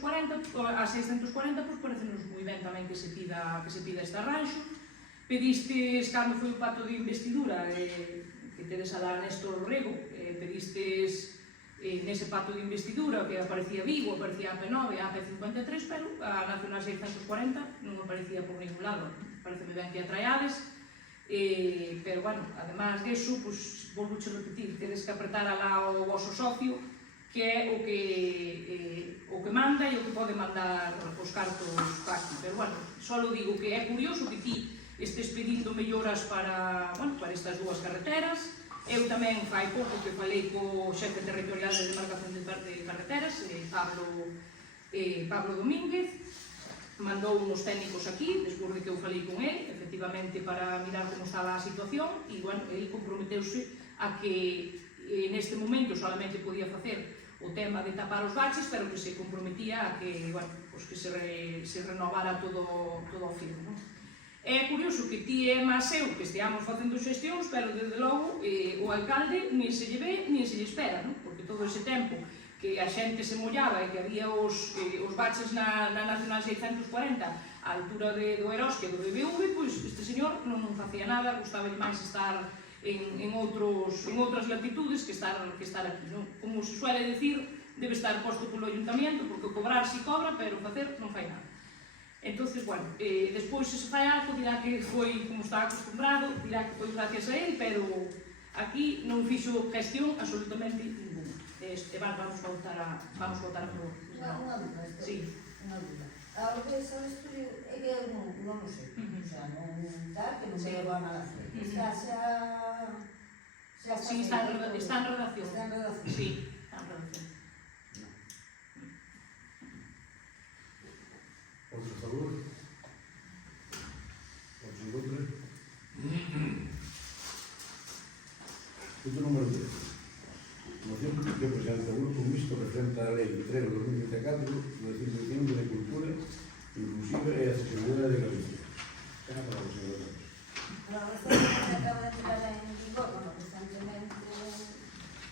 pois parecenos moi ben tamén que se pida este arranxo. Pedistes, cando foi o pacto de investidura, que tedes a dar Néstor Rego, pedistes nese pacto de investidura que aparecía Vigo, aparecía a AP9 e a AP53, pero a Nacional 640 non aparecía por ningún lado. Pareceme ben que a traeades, pero, bueno, además deso, pois, volvuche repetir, tedes que apretar alá o vosso socio, que é o que manda e o que pode mandar os cartos aquí. Pero, bueno, só digo que é curioso que ti estes pedindo melloras para estas dúas carreteras. Eu tamén fai pouco que falei co xefe territorial de demarcación de carreteras, Pablo Domínguez, mandou uns técnicos aquí, despois de que eu falei con ele, efectivamente, para mirar como estaba a situación, e, bueno, ele comprometeuse a que neste momento solamente podía facer o tema de tapar os baches, pero que se comprometía a que, bueno, pues que se renovara todo o firme, non? É curioso que ti e máis eu que esteamos facendo xestións, pero desde logo o alcalde nin se lle ve, nin se lle espera, non? Porque todo ese tempo que a xente se mollaba e que había os baches na Nacional 640 á altura do Erosque do BBV, pois este señor non facía nada, gustaba máis estar en outras latitudes que estar aquí, non? Como se suele decir, debe estar posto polo ayuntamiento, porque cobrar si cobra, pero facer non fai nada. Entonces, bueno, despois se fai algo, dirá que foi como está acostumbrado, dirá que foi gracias a él, pero aquí non fixo gestión absolutamente ninguna. Vamos votar a favor. Unha dúda, unha dúda. O que é o estudio é que eu non sei, o sea, non tal, que non se leva a nada feito. Sí, está en redacción. Está en redacción. Sí, está en redacción. Outros a favor? Outros en contra? Punto número 10. Moción que presenta o Grupo Mixto referente á Lei 3/2024 do Desenvolvemento de Cultura Inclusiva e Accesibilidade de Galicia. Ten a palabra, señor Ramos. A razón acaba de entrar en vigor, constantemente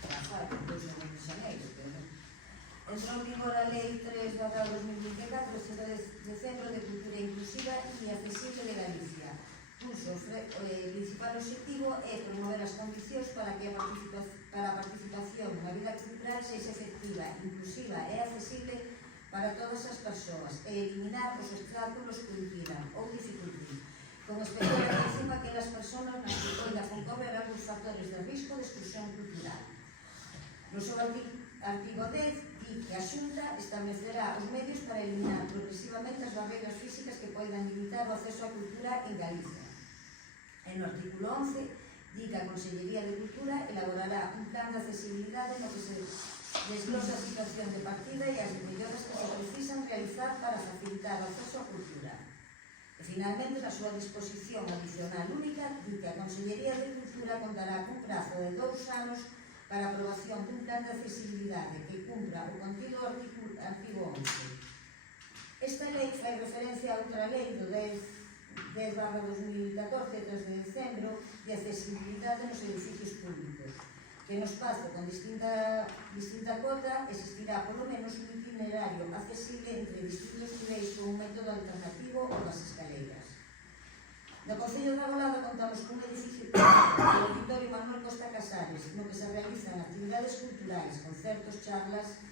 pasar, depois de xaneiro, pero entrou en vigor a Lei 3/2024 de Centro de Cultura Inclusiva e Accesible de Galicia. Cuxo principal objetivo é promover as condicións para que a participación na vida cultural sexa efectiva, inclusiva e accesible para todas as persoas e eliminar os obstáculos que impidan ou dificulten, con especial atención a aquelas persoas nas que poida concorrer algúns factores de risco de exclusión cultural. No seu artigo 10 di que a Xunta establecerá os medios para eliminar progresivamente as barreiras físicas que poidan limitar o acceso á cultura en Galicia. E no artículo 11 di que a Consellería de Cultura elaborará un plan de accesibilidade no que se desglosa a situación de partida e as melloras que se precisan realizar para facilitar o acceso á cultura. E, finalmente, na súa disposición adicional única, di que a Consellería de Cultura contará cun prazo de 2 anos para a aprobación dun plan de accesibilidade que cumpra o contido do artigo 11. Esta lei fai referencia a outra lei do 10/2014, 3 de decembro, de accesibilidade nos edificios públicos, que no espazo con distinta cota existirá polo menos un itinerario accesible entre distintos niveis con un método alternativo ao das escaleiras. No Concello de Agolada contamos cun edificio público, o Auditorio Manuel Costa Casares, no que se realizan actividades culturais, concertos, charlas,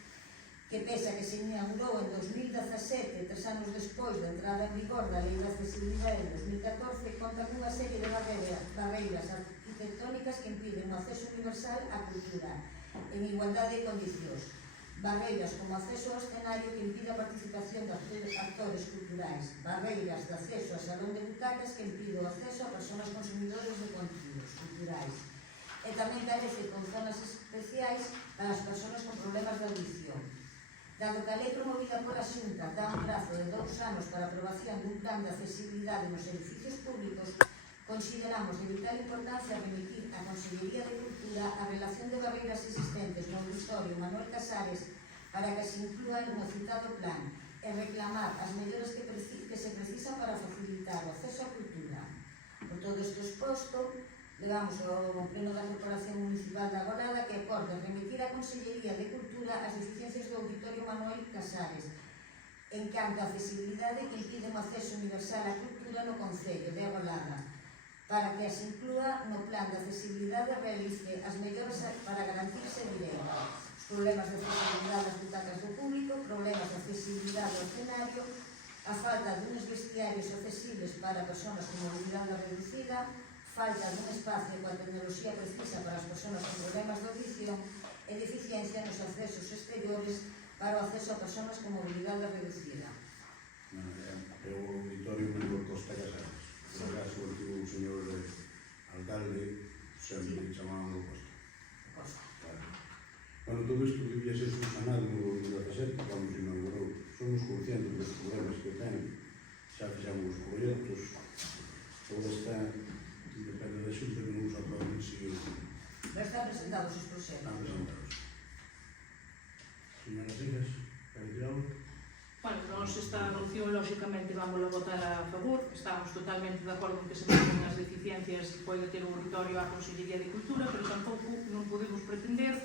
que pese a que se inaugurou en 2017, 3 anos despois da entrada en vigor da Lei de Accesibilidade en 2014, conta cunha serie de barreiras arquitectónicas que impiden o acceso universal á cultura en igualdade de condicións. Barreiras como acceso ao escenario que impide a participación de actores culturais. Barreiras de acceso a salón de butacas que impide o acceso a persoas consumidores de contidos culturais. E tamén carece con zonas especiais para as persoas con problemas de audición. Dado que a lei promovida pola Xunta dá un prazo de 2 anos para a aprobación dun plan de accesibilidade nos edificios públicos, consideramos de vital importancia remitir á Consellería de Cultura a relación de barreiras existentes no Auditorio Manuel Casares para que se inclúan no citado plan e reclamar as melloras que se precisan para facilitar o acceso á cultura. Por todo isto exposto, levamos ao Pleno da Corporación Municipal de Agolada que acorde remitir á Consellería de Cultura as deficiencias do Auditorio Manuel Casares en canto a accesibilidade que impiden o acceso universal á cultura no Concello de Agolada, para que as inclúa no plan de accesibilidade e realice as melloras para garantirse direito. Os problemas de accesibilidade das butacas do público, problemas de accesibilidade ao escenario, a falta duns vestiarios accesibles para persoas con mobilidade reducida, falta dun espacio coa tecnoloxía precisa para as persoas con problemas de audición e deficiencia nos accesos exteriores para o acceso a persoas con mobilidade reducida. É o Auditorio Manuel Costa Casares. No caso, o señor alcalde sempre chamábamos Costa. Bueno, todo isto debía ser subsanado no 2017, cando se inaugurou. Somos conscientes dos problemas que ten, xa fixamos os proxectos, todo está, depende da Xunta que non nos aproben seguir. Já están presentados os proxectos. Están presentados. Señoras Iras, quero dicir algo? Bueno, nós esta moción, lógicamente, vamos a votar a favor. Estamos totalmente de acordo en que se manten as deficiencias que pode ter o auditorio á Consellería de Cultura, pero tampouco non podemos pretender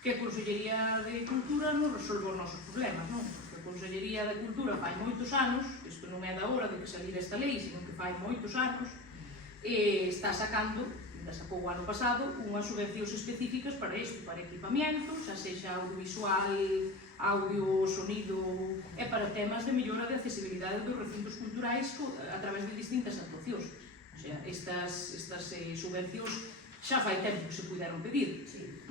que a Consellería de Cultura non resolva os nosos problemas, non? Porque a Consellería de Cultura fai moitos anos, isto non é da hora de que salir esta lei, sino que fai moitos anos, e está sacando, sacou o ano pasado, unhas subvencións específicas para isto, para equipamiento, xa sexa audiovisual, audio, sonido, e para temas de mellora de accesibilidade dos recintos culturais a través de distintas actuacións. O sea, estas subvencións xa fai tempo que se puderon pedir.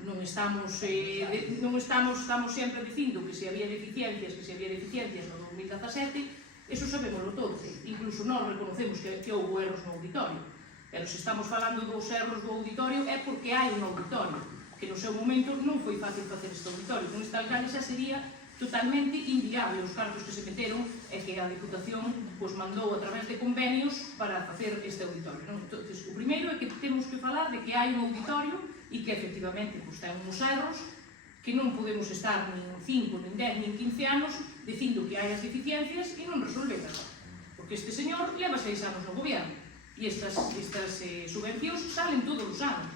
Non estamos sempre dicindo que se había deficiencias no 2017, eso sabémoslo todos. Incluso nós reconocemos que houve erros no auditorio. Pero se estamos falando dos erros do auditorio é porque hai un auditorio, que no seu momento non foi fácil facer este auditorio. Con este alcalde xa sería totalmente inviable os cartos que se meteron e que a Diputación mandou a través de convenios para facer este auditorio. Entón, o primeiro é que temos que falar de que hai un auditorio e que efectivamente ten uns erros que non podemos estar nin 5, nin 10, nin 15 anos dicindo que hai as deficiencias e non resolvelas. Porque este señor leva 6 anos no goberno e estas subvencións salen todos os anos.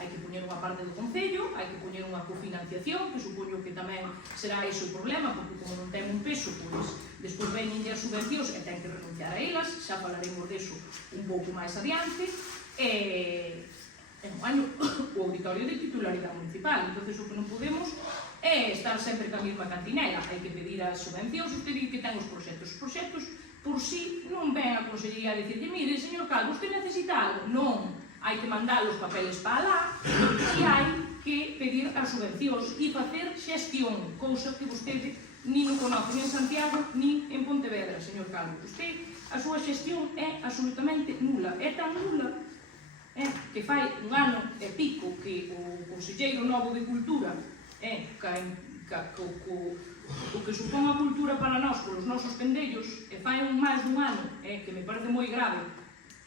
Hai que poñer unha parte do Concello, hai que poñer unha cofinanciación, que supoño que tamén será ese o problema, porque como non ten un peso, pois despois veñen as subvencións e ten que renunciar a elas, xa falaremos deso un pouco máis adiante, e un ano o auditorio de titularidade municipal, entón o que non podemos é estar sempre ca mesma cantinela, hai que pedir as subvencións, usted di que ten os proxectos por si non ven a Consellería a dicirle, mire, señor Calvo, usted necesita algo? Non, hai que mandar os papeles para lá e hai que pedir as subvencións e facer xestión, cousa que vostede nin o conoce nin en Santiago nin en Pontevedra, señor Calvo. Usted, a súa xestión é absolutamente nula, é tan nula que fai un ano e pico que o conselleiro novo de Cultura o que supón a cultura para nós polos nosos pendellos e fai máis dun ano que me parece moi grave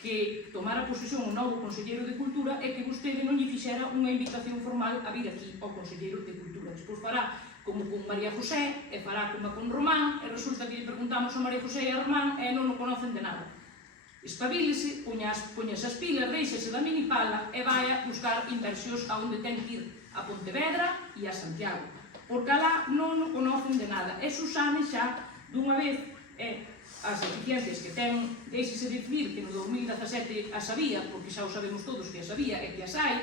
que tomara posesión o novo conselleiro de Cultura e que vostede non lle fixera unha invitación formal a vir aquí ao conselleiro de Cultura. Despois fará como con María José e fará como con Román e resulta que lle preguntamos a María José e a Román e non o conocen de nada. espabilese, poñase as pilas, deixese da minipala e vai a buscar inversións a onde ten que ir a Pontevedra e a Santiago, porque alá non o conocen de nada. E Susane xa, dunha vez, as eficiencias que ten, deixese de dicir que no 2017 as sabía, porque xa o sabemos todos que as sabía e que as hai,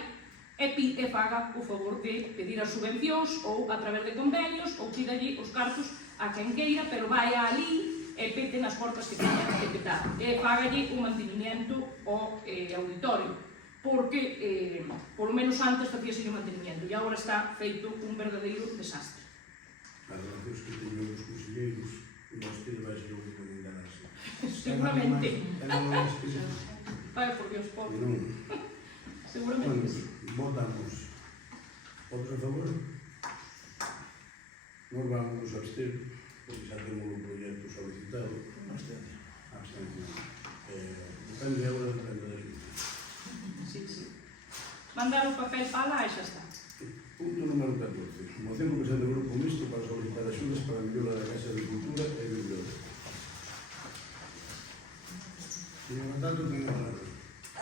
e faga o favor de pedir as subvencións ou a través de convenios ou pídalle os cartos a quen queira, pero vai ali e pete nas portas que teña que petar e pagalle un mantenimiento ao auditorio, porque polo menos antes facíase o mantenimiento e agora está feito un verdadeiro desastre. As relacións que teño os conselleiros, nós que vai ser o que poden dar así. Seguramente. Vai por Dios, pobre. Bueno, Seguramente sí. votamos. Votos a favor? Nos vamos a abster, porque xa temos o proxecto solicitado. Abstención. Depende agora, depende das listas. Sí. Mandar o papel para lá e xa está. Punto número 14. Moción que presenta o Grupo Mixto para solicitar axudas para a mellora da Casa de Cultura e Biblioteca. Señor Mandato, ten a palabra.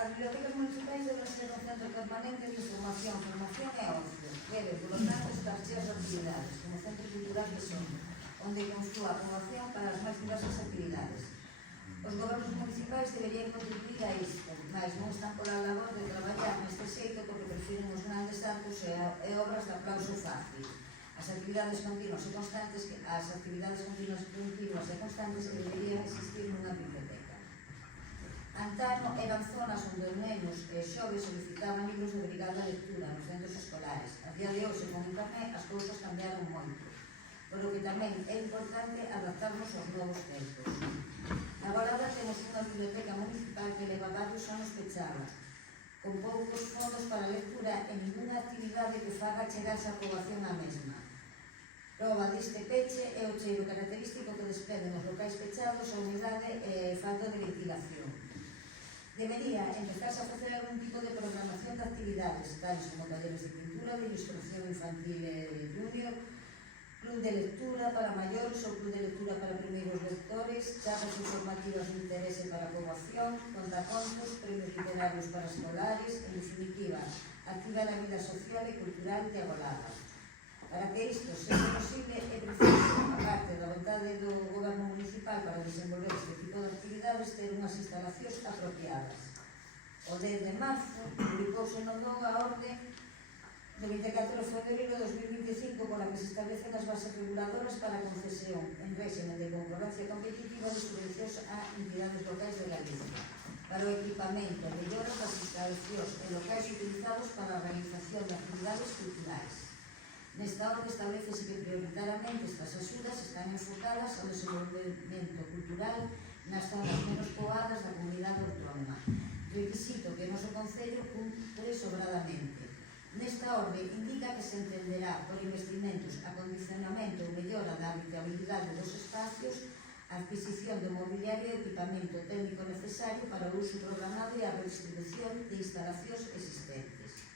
As bibliotecas municipais deben ser un centro permanente de información, formación e ocio. Debe, polo tanto, estar cheas de actividades, como centro cultural que son, onde conflúa a poboación para as máis diversas actividades. Os gobernos municipais deberían contribuir a isto, mas non están pola labor de traballar neste xeito porque prefiren os grandes actos e obras de aplauso fácil. As actividades continuas e constantes que deberían existir nunha biblioteca. Antano eran zonas onde os nenos e xoves solicitaban libros de obrigada lectura nos centros escolares. A día de hoxe, con internet, as cousas cambiaron moito, por lo que tamén é importante adaptarnos aos novos tempos. Agora temos unha biblioteca municipal que leva varios anos pechada, con poucos fondos para a lectura e ninguna actividade que faga chegarse a poboación á mesma. Prova deste peche é o cheiro característico que despeden os locais pechados, a humidade e falta de ventilación. Debería empezarse a facer algún tipo de programación de actividades, tales como talleres de pintura, de ilustración infantil e junior, club de lectura para maiores ou club de lectura para primeiros lectores, charlas informativas de interese para a poboación, contacontos, premios literarios para escolares, en definitiva, activar a vida social e cultural de Agolada. Para que isto seja posible, é preciso, a parte da vontade do Goberno municipal para desenvolver este tipo de actividades, ter unhas instalacións apropiadas. O 10 de marzo, publicouse no DOG a orde do 24 de fevereiro de 2025 pola que se establecen as bases reguladoras para a concesión en régimen de concurrencia competitiva de subvencións a entidades locais de Galicia para o equipamento e mellora das instalacións e locais utilizados para a organización de actividades culturais. Nesta orde establecese que prioritariamente estas axudas están enfocadas ao desenvolvemento cultural nas zonas menos poboadas da comunidade autónoma, requisito que o noso Concello cumpre sobradamente. Nesta orde indica que se entenderá por investimentos, acondicionamento ou mellora da habitabilidade dos espacios, a adquisición de mobiliario e equipamento técnico necesario para o uso programado e a redistribución de instalacións existentes.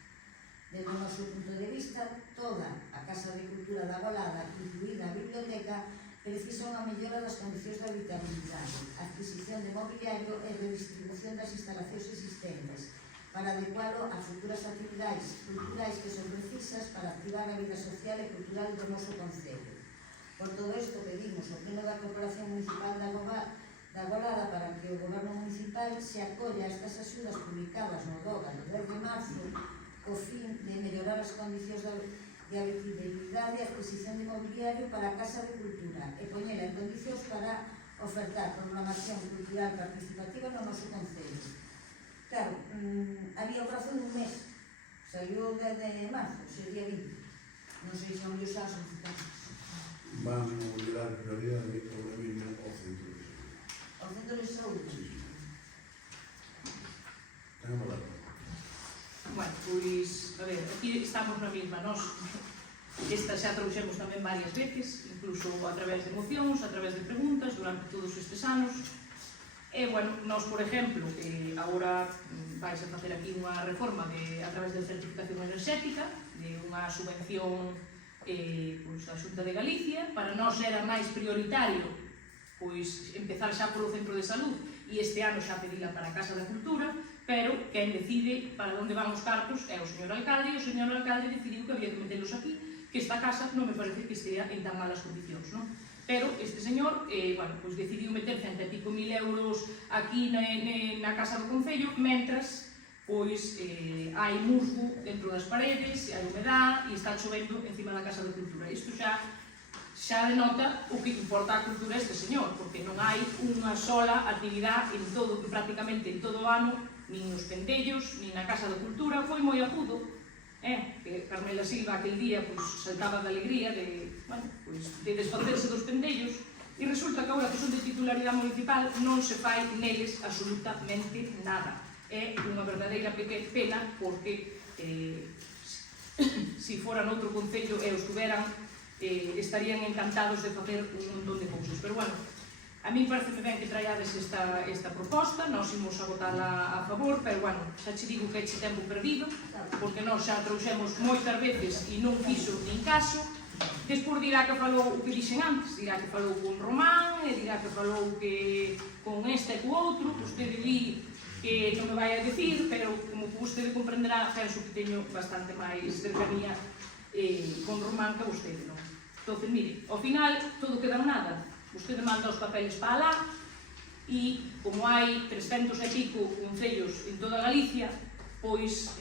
Desde o noso punto de vista, toda a Casa de Cultura da Agolada, incluída a biblioteca, precisa unha mellora das condicións de habitabilidade, adquisición de mobiliario e redistribución das instalacións existentes, para adecualo a futuras actividades culturais que son precisas para activar a vida social e cultural do noso Concello. Por todo isto, pedimos ao Pleno da Corporación Municipal da Agolada para que o Goberno Municipal se acolla a estas axudas publicadas no DOGA no 10 de marzo co fin de mellorar as condicións de habitabilidade e adquisición de mobiliario para a Casa de Cultura e poñela en condicións para ofertar programación cultural participativa no noso Concello. Claro, había o prazo dun mes, saliu o 10 de marzo, o día 20. Non sei se onde os xa solicitamos. Vamos dar prioridade ahora mismo ao centro de saúde. Ao centro de saúde? Sí. Ten a palabra. Bueno, pois, a ver, aquí estamos na mesma, nós esta xa trouxemos tamén varias veces, incluso a través de mocións, a través de preguntas, durante todos estes anos. E, bueno, nós, por exemplo, agora vais a facer aquí unha reforma a través de certificación enerxética, de unha subvención da Xunta de Galicia. Para nós era máis prioritario pois empezar xa polo centro de salud, e este ano xa pedila para a Casa da Cultura, pero quen decide para onde van os cartos é o señor alcalde, e o señor alcalde decidiu que había que metelos aquí, que esta casa non me parece que estea en tan malas condicións, non? Pero este señor, bueno, pois decidiu meter 100 e pico mil euros aquí na Casa do Concello, mentras pois hai musgo dentro das paredes, hai humedad e está chovendo encima da Casa da Cultura. Isto xa denota o que importa a cultura este señor, porque non hai unha sola actividade en todo, prácticamente en todo o ano, nin nos pendellos, nin na Casa da Cultura. Foi moi agudo, que Carmela Silva aquel día saltaba de alegría de desfacerse dos pendellos, e resulta que agora que son de titularidade municipal non se fai neles absolutamente nada. É unha verdadeira pena, porque se fora noutro concello e os tuveran, estarían encantados de facer un montón de cousas. Pero bueno, a mí parece ben que traíades esta proposta, nós imos a votala a favor, pero bueno, xa che digo que é tempo perdido, porque nós xa trouxemos moitas veces e non fixo nin caso. Despois dirá que falou o que dixen antes, dirá que falou con Román, e dirá que falou que con este e co outro, que vostede di que non me vai a decir, pero como vostede comprenderá, penso que teño bastante máis cercanía con Román que vostede, non? Entón, mire, ao final, todo queda en nada. Vostede manda os papeles para alá e, como hai 300 e pico concellos en toda Galicia, pois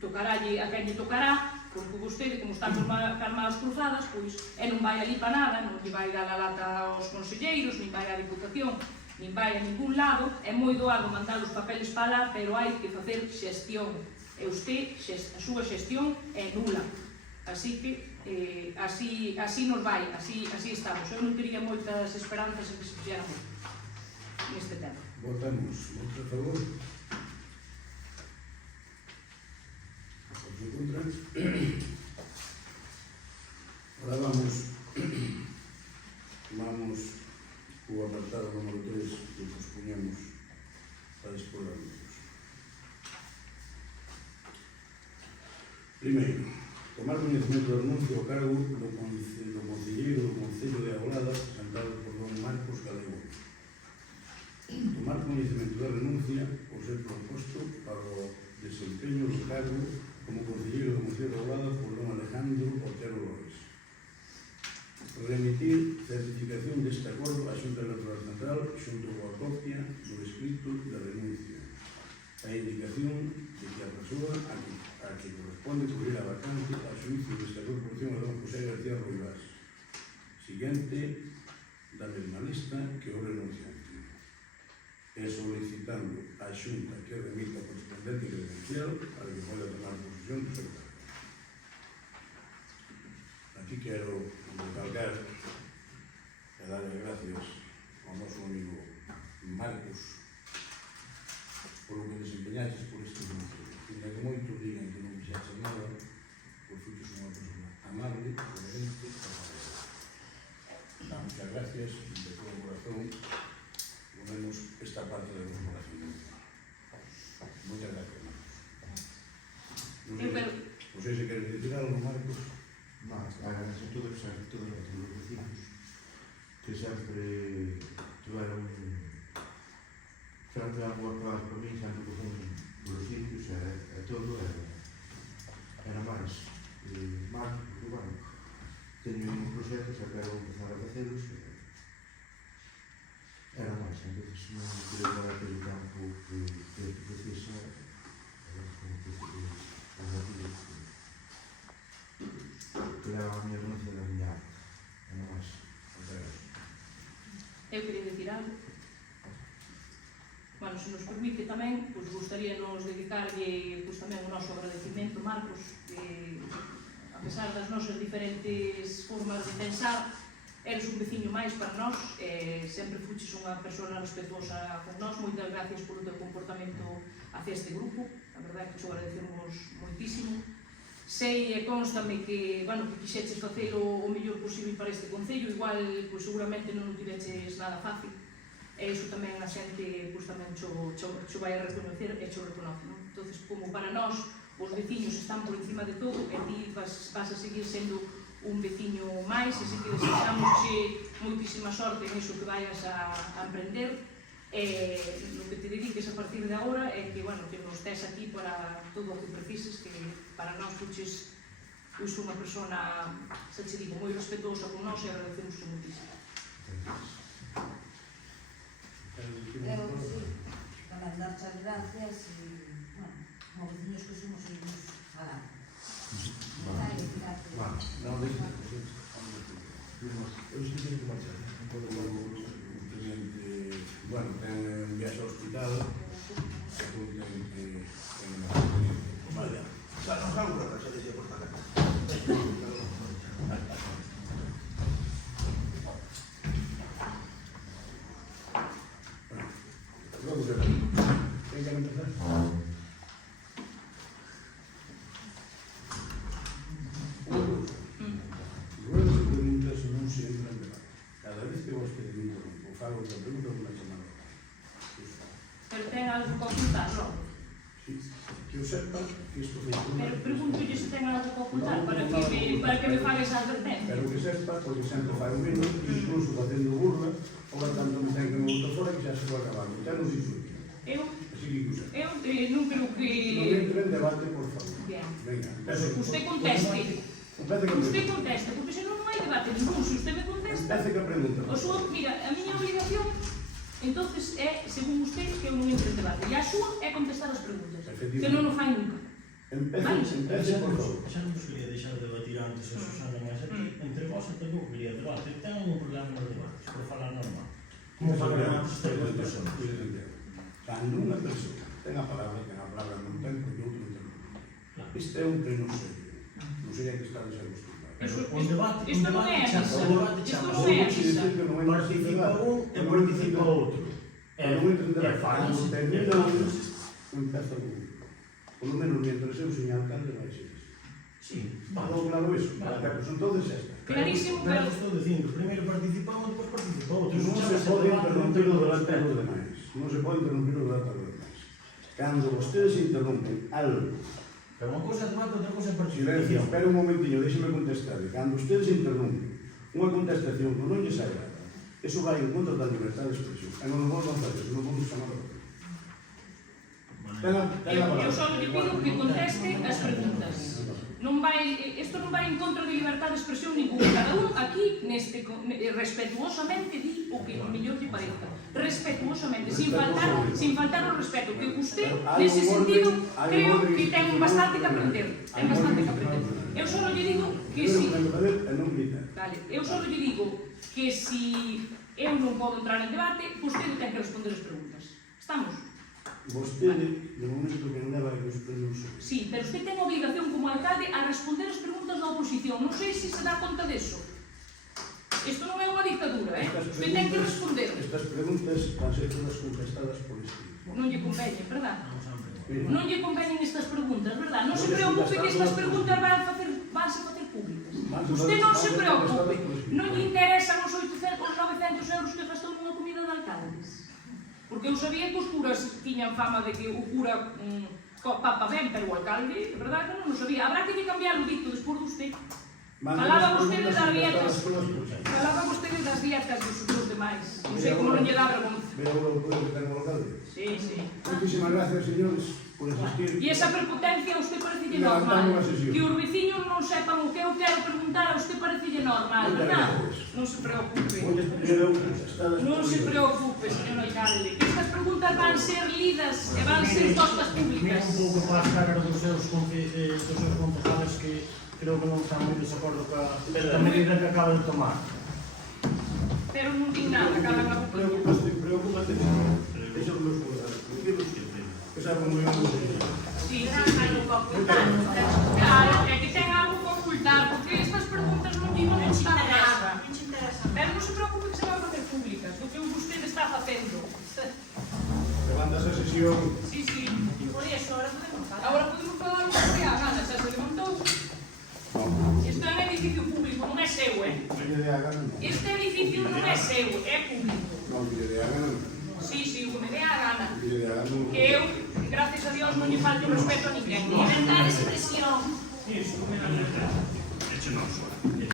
tocaralle a quen lle tocará, porque vostede, como está con as cruzadas, pois non vai ali para nada, non lle vai dar a lata aos conselleiros, nin vai á Diputación, nin vai a ningún lado. É moi doado mandar os papeles para alá, pero hai que facer xestión. E usted, a súa xestión é nula. Así que así nos vai, así estamos. Eu non teria moitas esperanzas en que se fixera neste tema. Votamos. Votos a favor? Votos en contra? Ahora vamos co apartado número 3 que pospoñemos para despois das luzes. Primeiro, tomar coñecemento do anuncio ao cargo do concelleiro do Concello de Agolada, presentado por don Marcos Galego. Tomar coñecemento da renuncia por ser proposto para o desempeño do cargo como concelleiro do Concello de Agolada por don Alejandro Otero López. Remitir certificación deste acordo á Xunta Electoral Central xunto coa copia do escrito da renuncia. A indicación de que a persoa a que corresponde cubrir a vacante a xuicio desta corporación a don José García Roibás, siguiente da mesma lista que o renunciante, e solicitando a Xunta que remita a correspondente credencial para que poda tomar posesión do seu cargo. Aquí quero recalcar e darle gracias ao noso amigo Marcos polo que desempeñaxes por este anuncio. Ainda que moitos digan que non fixaxes nada, pois fuches unha persona amable, coherente e traballadora. Muchas gracias, de todo corazón, ponemos esta parte da corporación. Muchas gracias, Marcos. Non sei se queres decir algo, Marcos. Agradecer todos os vecinos que sempre tiveron sempre a boa palavra para mí, sempre que fun polos sitios e todo, era máis porque, bueno, teño un proxecto, xa quero empezar a facelos, era máis, entonces non quería dar aquele campo que precisa, que leva a miña renuncia da miña arte, era máis. Eu quería decir algo. Bueno, se nos permite tamén, pois gustaríanos dedicarlle tamén o noso agradecimento, Marcos, que a pesar das nosas diferentes formas de pensar, eres un veciño máis para nós, sempre fuches unha persona respetuosa con nós. Moitas gracias polo teu comportamento hacia este grupo, a verdade é que te agradecemos moitísimo. Sei e constame que, bueno, que quixeches facelo o mellor posible para este concello, igual, pois seguramente non o tiveches nada fácil. E iso tamén a xente tamén xo vai a reconocer e xo reconoce, non? Entón, como para nós os veciños están por encima de todo, e ti vas a seguir sendo un veciño máis, e si que desexamos moitísima sorte en iso que vayas a emprender, Lo que te dediques a partir de agora é que, bueno, que nos tes aquí para todo o que precises, que para nós fuches unha persona, se che digo, moi respetuosa con nós e agradecemos muchísimo. Eu, sí, tamén darche as gracias e, bueno, como veciños que somos, seguimos falando. No, eu sí que que marchar. Bueno, ten un viaxe ao hospital, vale, xa decía por acá. Vamos a ver. Quen quer empezar? Ruedas e preguntas non se entran en debate. Cada vez que vos que me interrompo, fago outra pregunta ou unha chamada. Pero ten algo que ocultar, non? Sí, que eu sepa que isto foi Pero pregúntolle se ten algo que ocultar para que me faga esa advertencia. pero que sepa, porque sempre fai o menos, incluso facendo burla, ora tanto me ten que me botar fora que xa se vai acabar. Ten nos insultos. Así que sepa. Eu non creo que... Non entre en debate, por favor. Bien. Venga, Usted conteste. Empece que Usted pregunta. conteste, porque senón non hai debate ningún. Se usted me contesta... Empece que pregunta. Mira, a miña obligación, entonces é, según usted, que eu non entre en debate. E a súa é contestar as preguntas. Que non o fai nunca. Empece, por favor. Xa non vos quería deixar de debatir antes a Susana máis aquí. Entre vós e tampouco quería debate. Ten un problema nos debates, por falar normal. Como falaron antes estas dúas persoas. Cando unha persoa ten a palabra, non ten, porque outro non ten. Isto é un pleno serio. Non sei a que está desacostumbrado. Un debate, Isto non é a misa. un debate Isto chama. non é a misa. Participa un e participa outro. Non entenderá. Fala, Cando termina un empeza con un. Por lo menos, mientras eu señor alcalde, vai ser iso. Sí, Falou claro iso. Son todos estas. Clarísimo, pero pero... estou dicindo, primeiro participamos, depois participa outro. Non se pode interrumpir o debate dos demais. Non se pode interrumpir o debate dos demais. Cando vostedes interrompen algo, Pero unha cousa é debate, outra cousa é silencio, participación. espera un momentiño, déxeme contestar. Cando ustedes interrompen unha contestación que non lles agrada, eso vai en contra da libertad de expresión. E non nos vamos a facer, non vamos a chamar a votar. Eu só lle pido que conteste as preguntas. Isto non vai en contra de libertad de expresión ninguna. Cada un aquí, respetuosamente, di o que mellor lle parezca. Respetuosamente, sin faltar o respeto. Que usted, nese sentido, creo que ten bastante que aprender. Ten bastante que aprender. Eu só lle digo que si... Vale, eu só lle digo que si eu non podo entrar en debate, vostede ten que responder as preguntas. Estamos? Vostede, de momento que non leva a responder os seus. Sí, pero usted ten obligación como alcalde a responder as preguntas da oposición. Non sei se se dá conta deso. Isto non é unha dictadura, Usted ten que responder. Estas preguntas van ser todas contestadas por escrito. Non lle conveñen, verdad? Mira, Non lle conveñen estas preguntas, verdad? Non se preocupe que estas preguntas vanse facer públicas. Usted non se preocupe. Non lle interesan os 800 ou 900 euros que gastou nunha comida de alcaldes. Porque eu sabía que os curas tiñan fama de que o cura papa ben, pero o alcalde, de verdade, non o sabía. Habrá que lle cambiar o dicto despois de usted. Falaba vostede das dietas dos demais. Non sei como non lle dá vergonza. Veo o poder que ten o alcalde. Sí, sí. Muchísimas gracias, señores, por asistir. E esa prepotencia a usted parecille normal. Que os veciños non sepan o que eu quero preguntar, a usted parecille normal, verdad? Non se preocupe. Non se preocupe, señor alcalde. Estas preguntas van ser lidas e van ser postas públicas. Un pouco para a cara dos seus concejales que creo que non están moi desacordo ca medida que acaba de tomar. Pero non din nada, cada unha Preocúpate. Deixa os meus colegas tranquilos, que saben moi ben o que Sí, claro, é que ten algo que ocultar, porque estas preguntas non lle van a gustar nada. Pero non se preocupe que se van a facer públicas, do que vostede está facendo. levanta esa sesión. Sí, sí. E por iso, agora podemos falar o que a gana, xa se levantou. Isto é un edificio público, non é seu, Este edificio non é seu, é público. Non, que lle dé a gana. Sí, sí, o que me dé a gana. Que lle dé a gana. Que eu, gracias a Dios, non lle falto o respeto a ninguén. Libertad de expresión. Iso, mira, eche non só.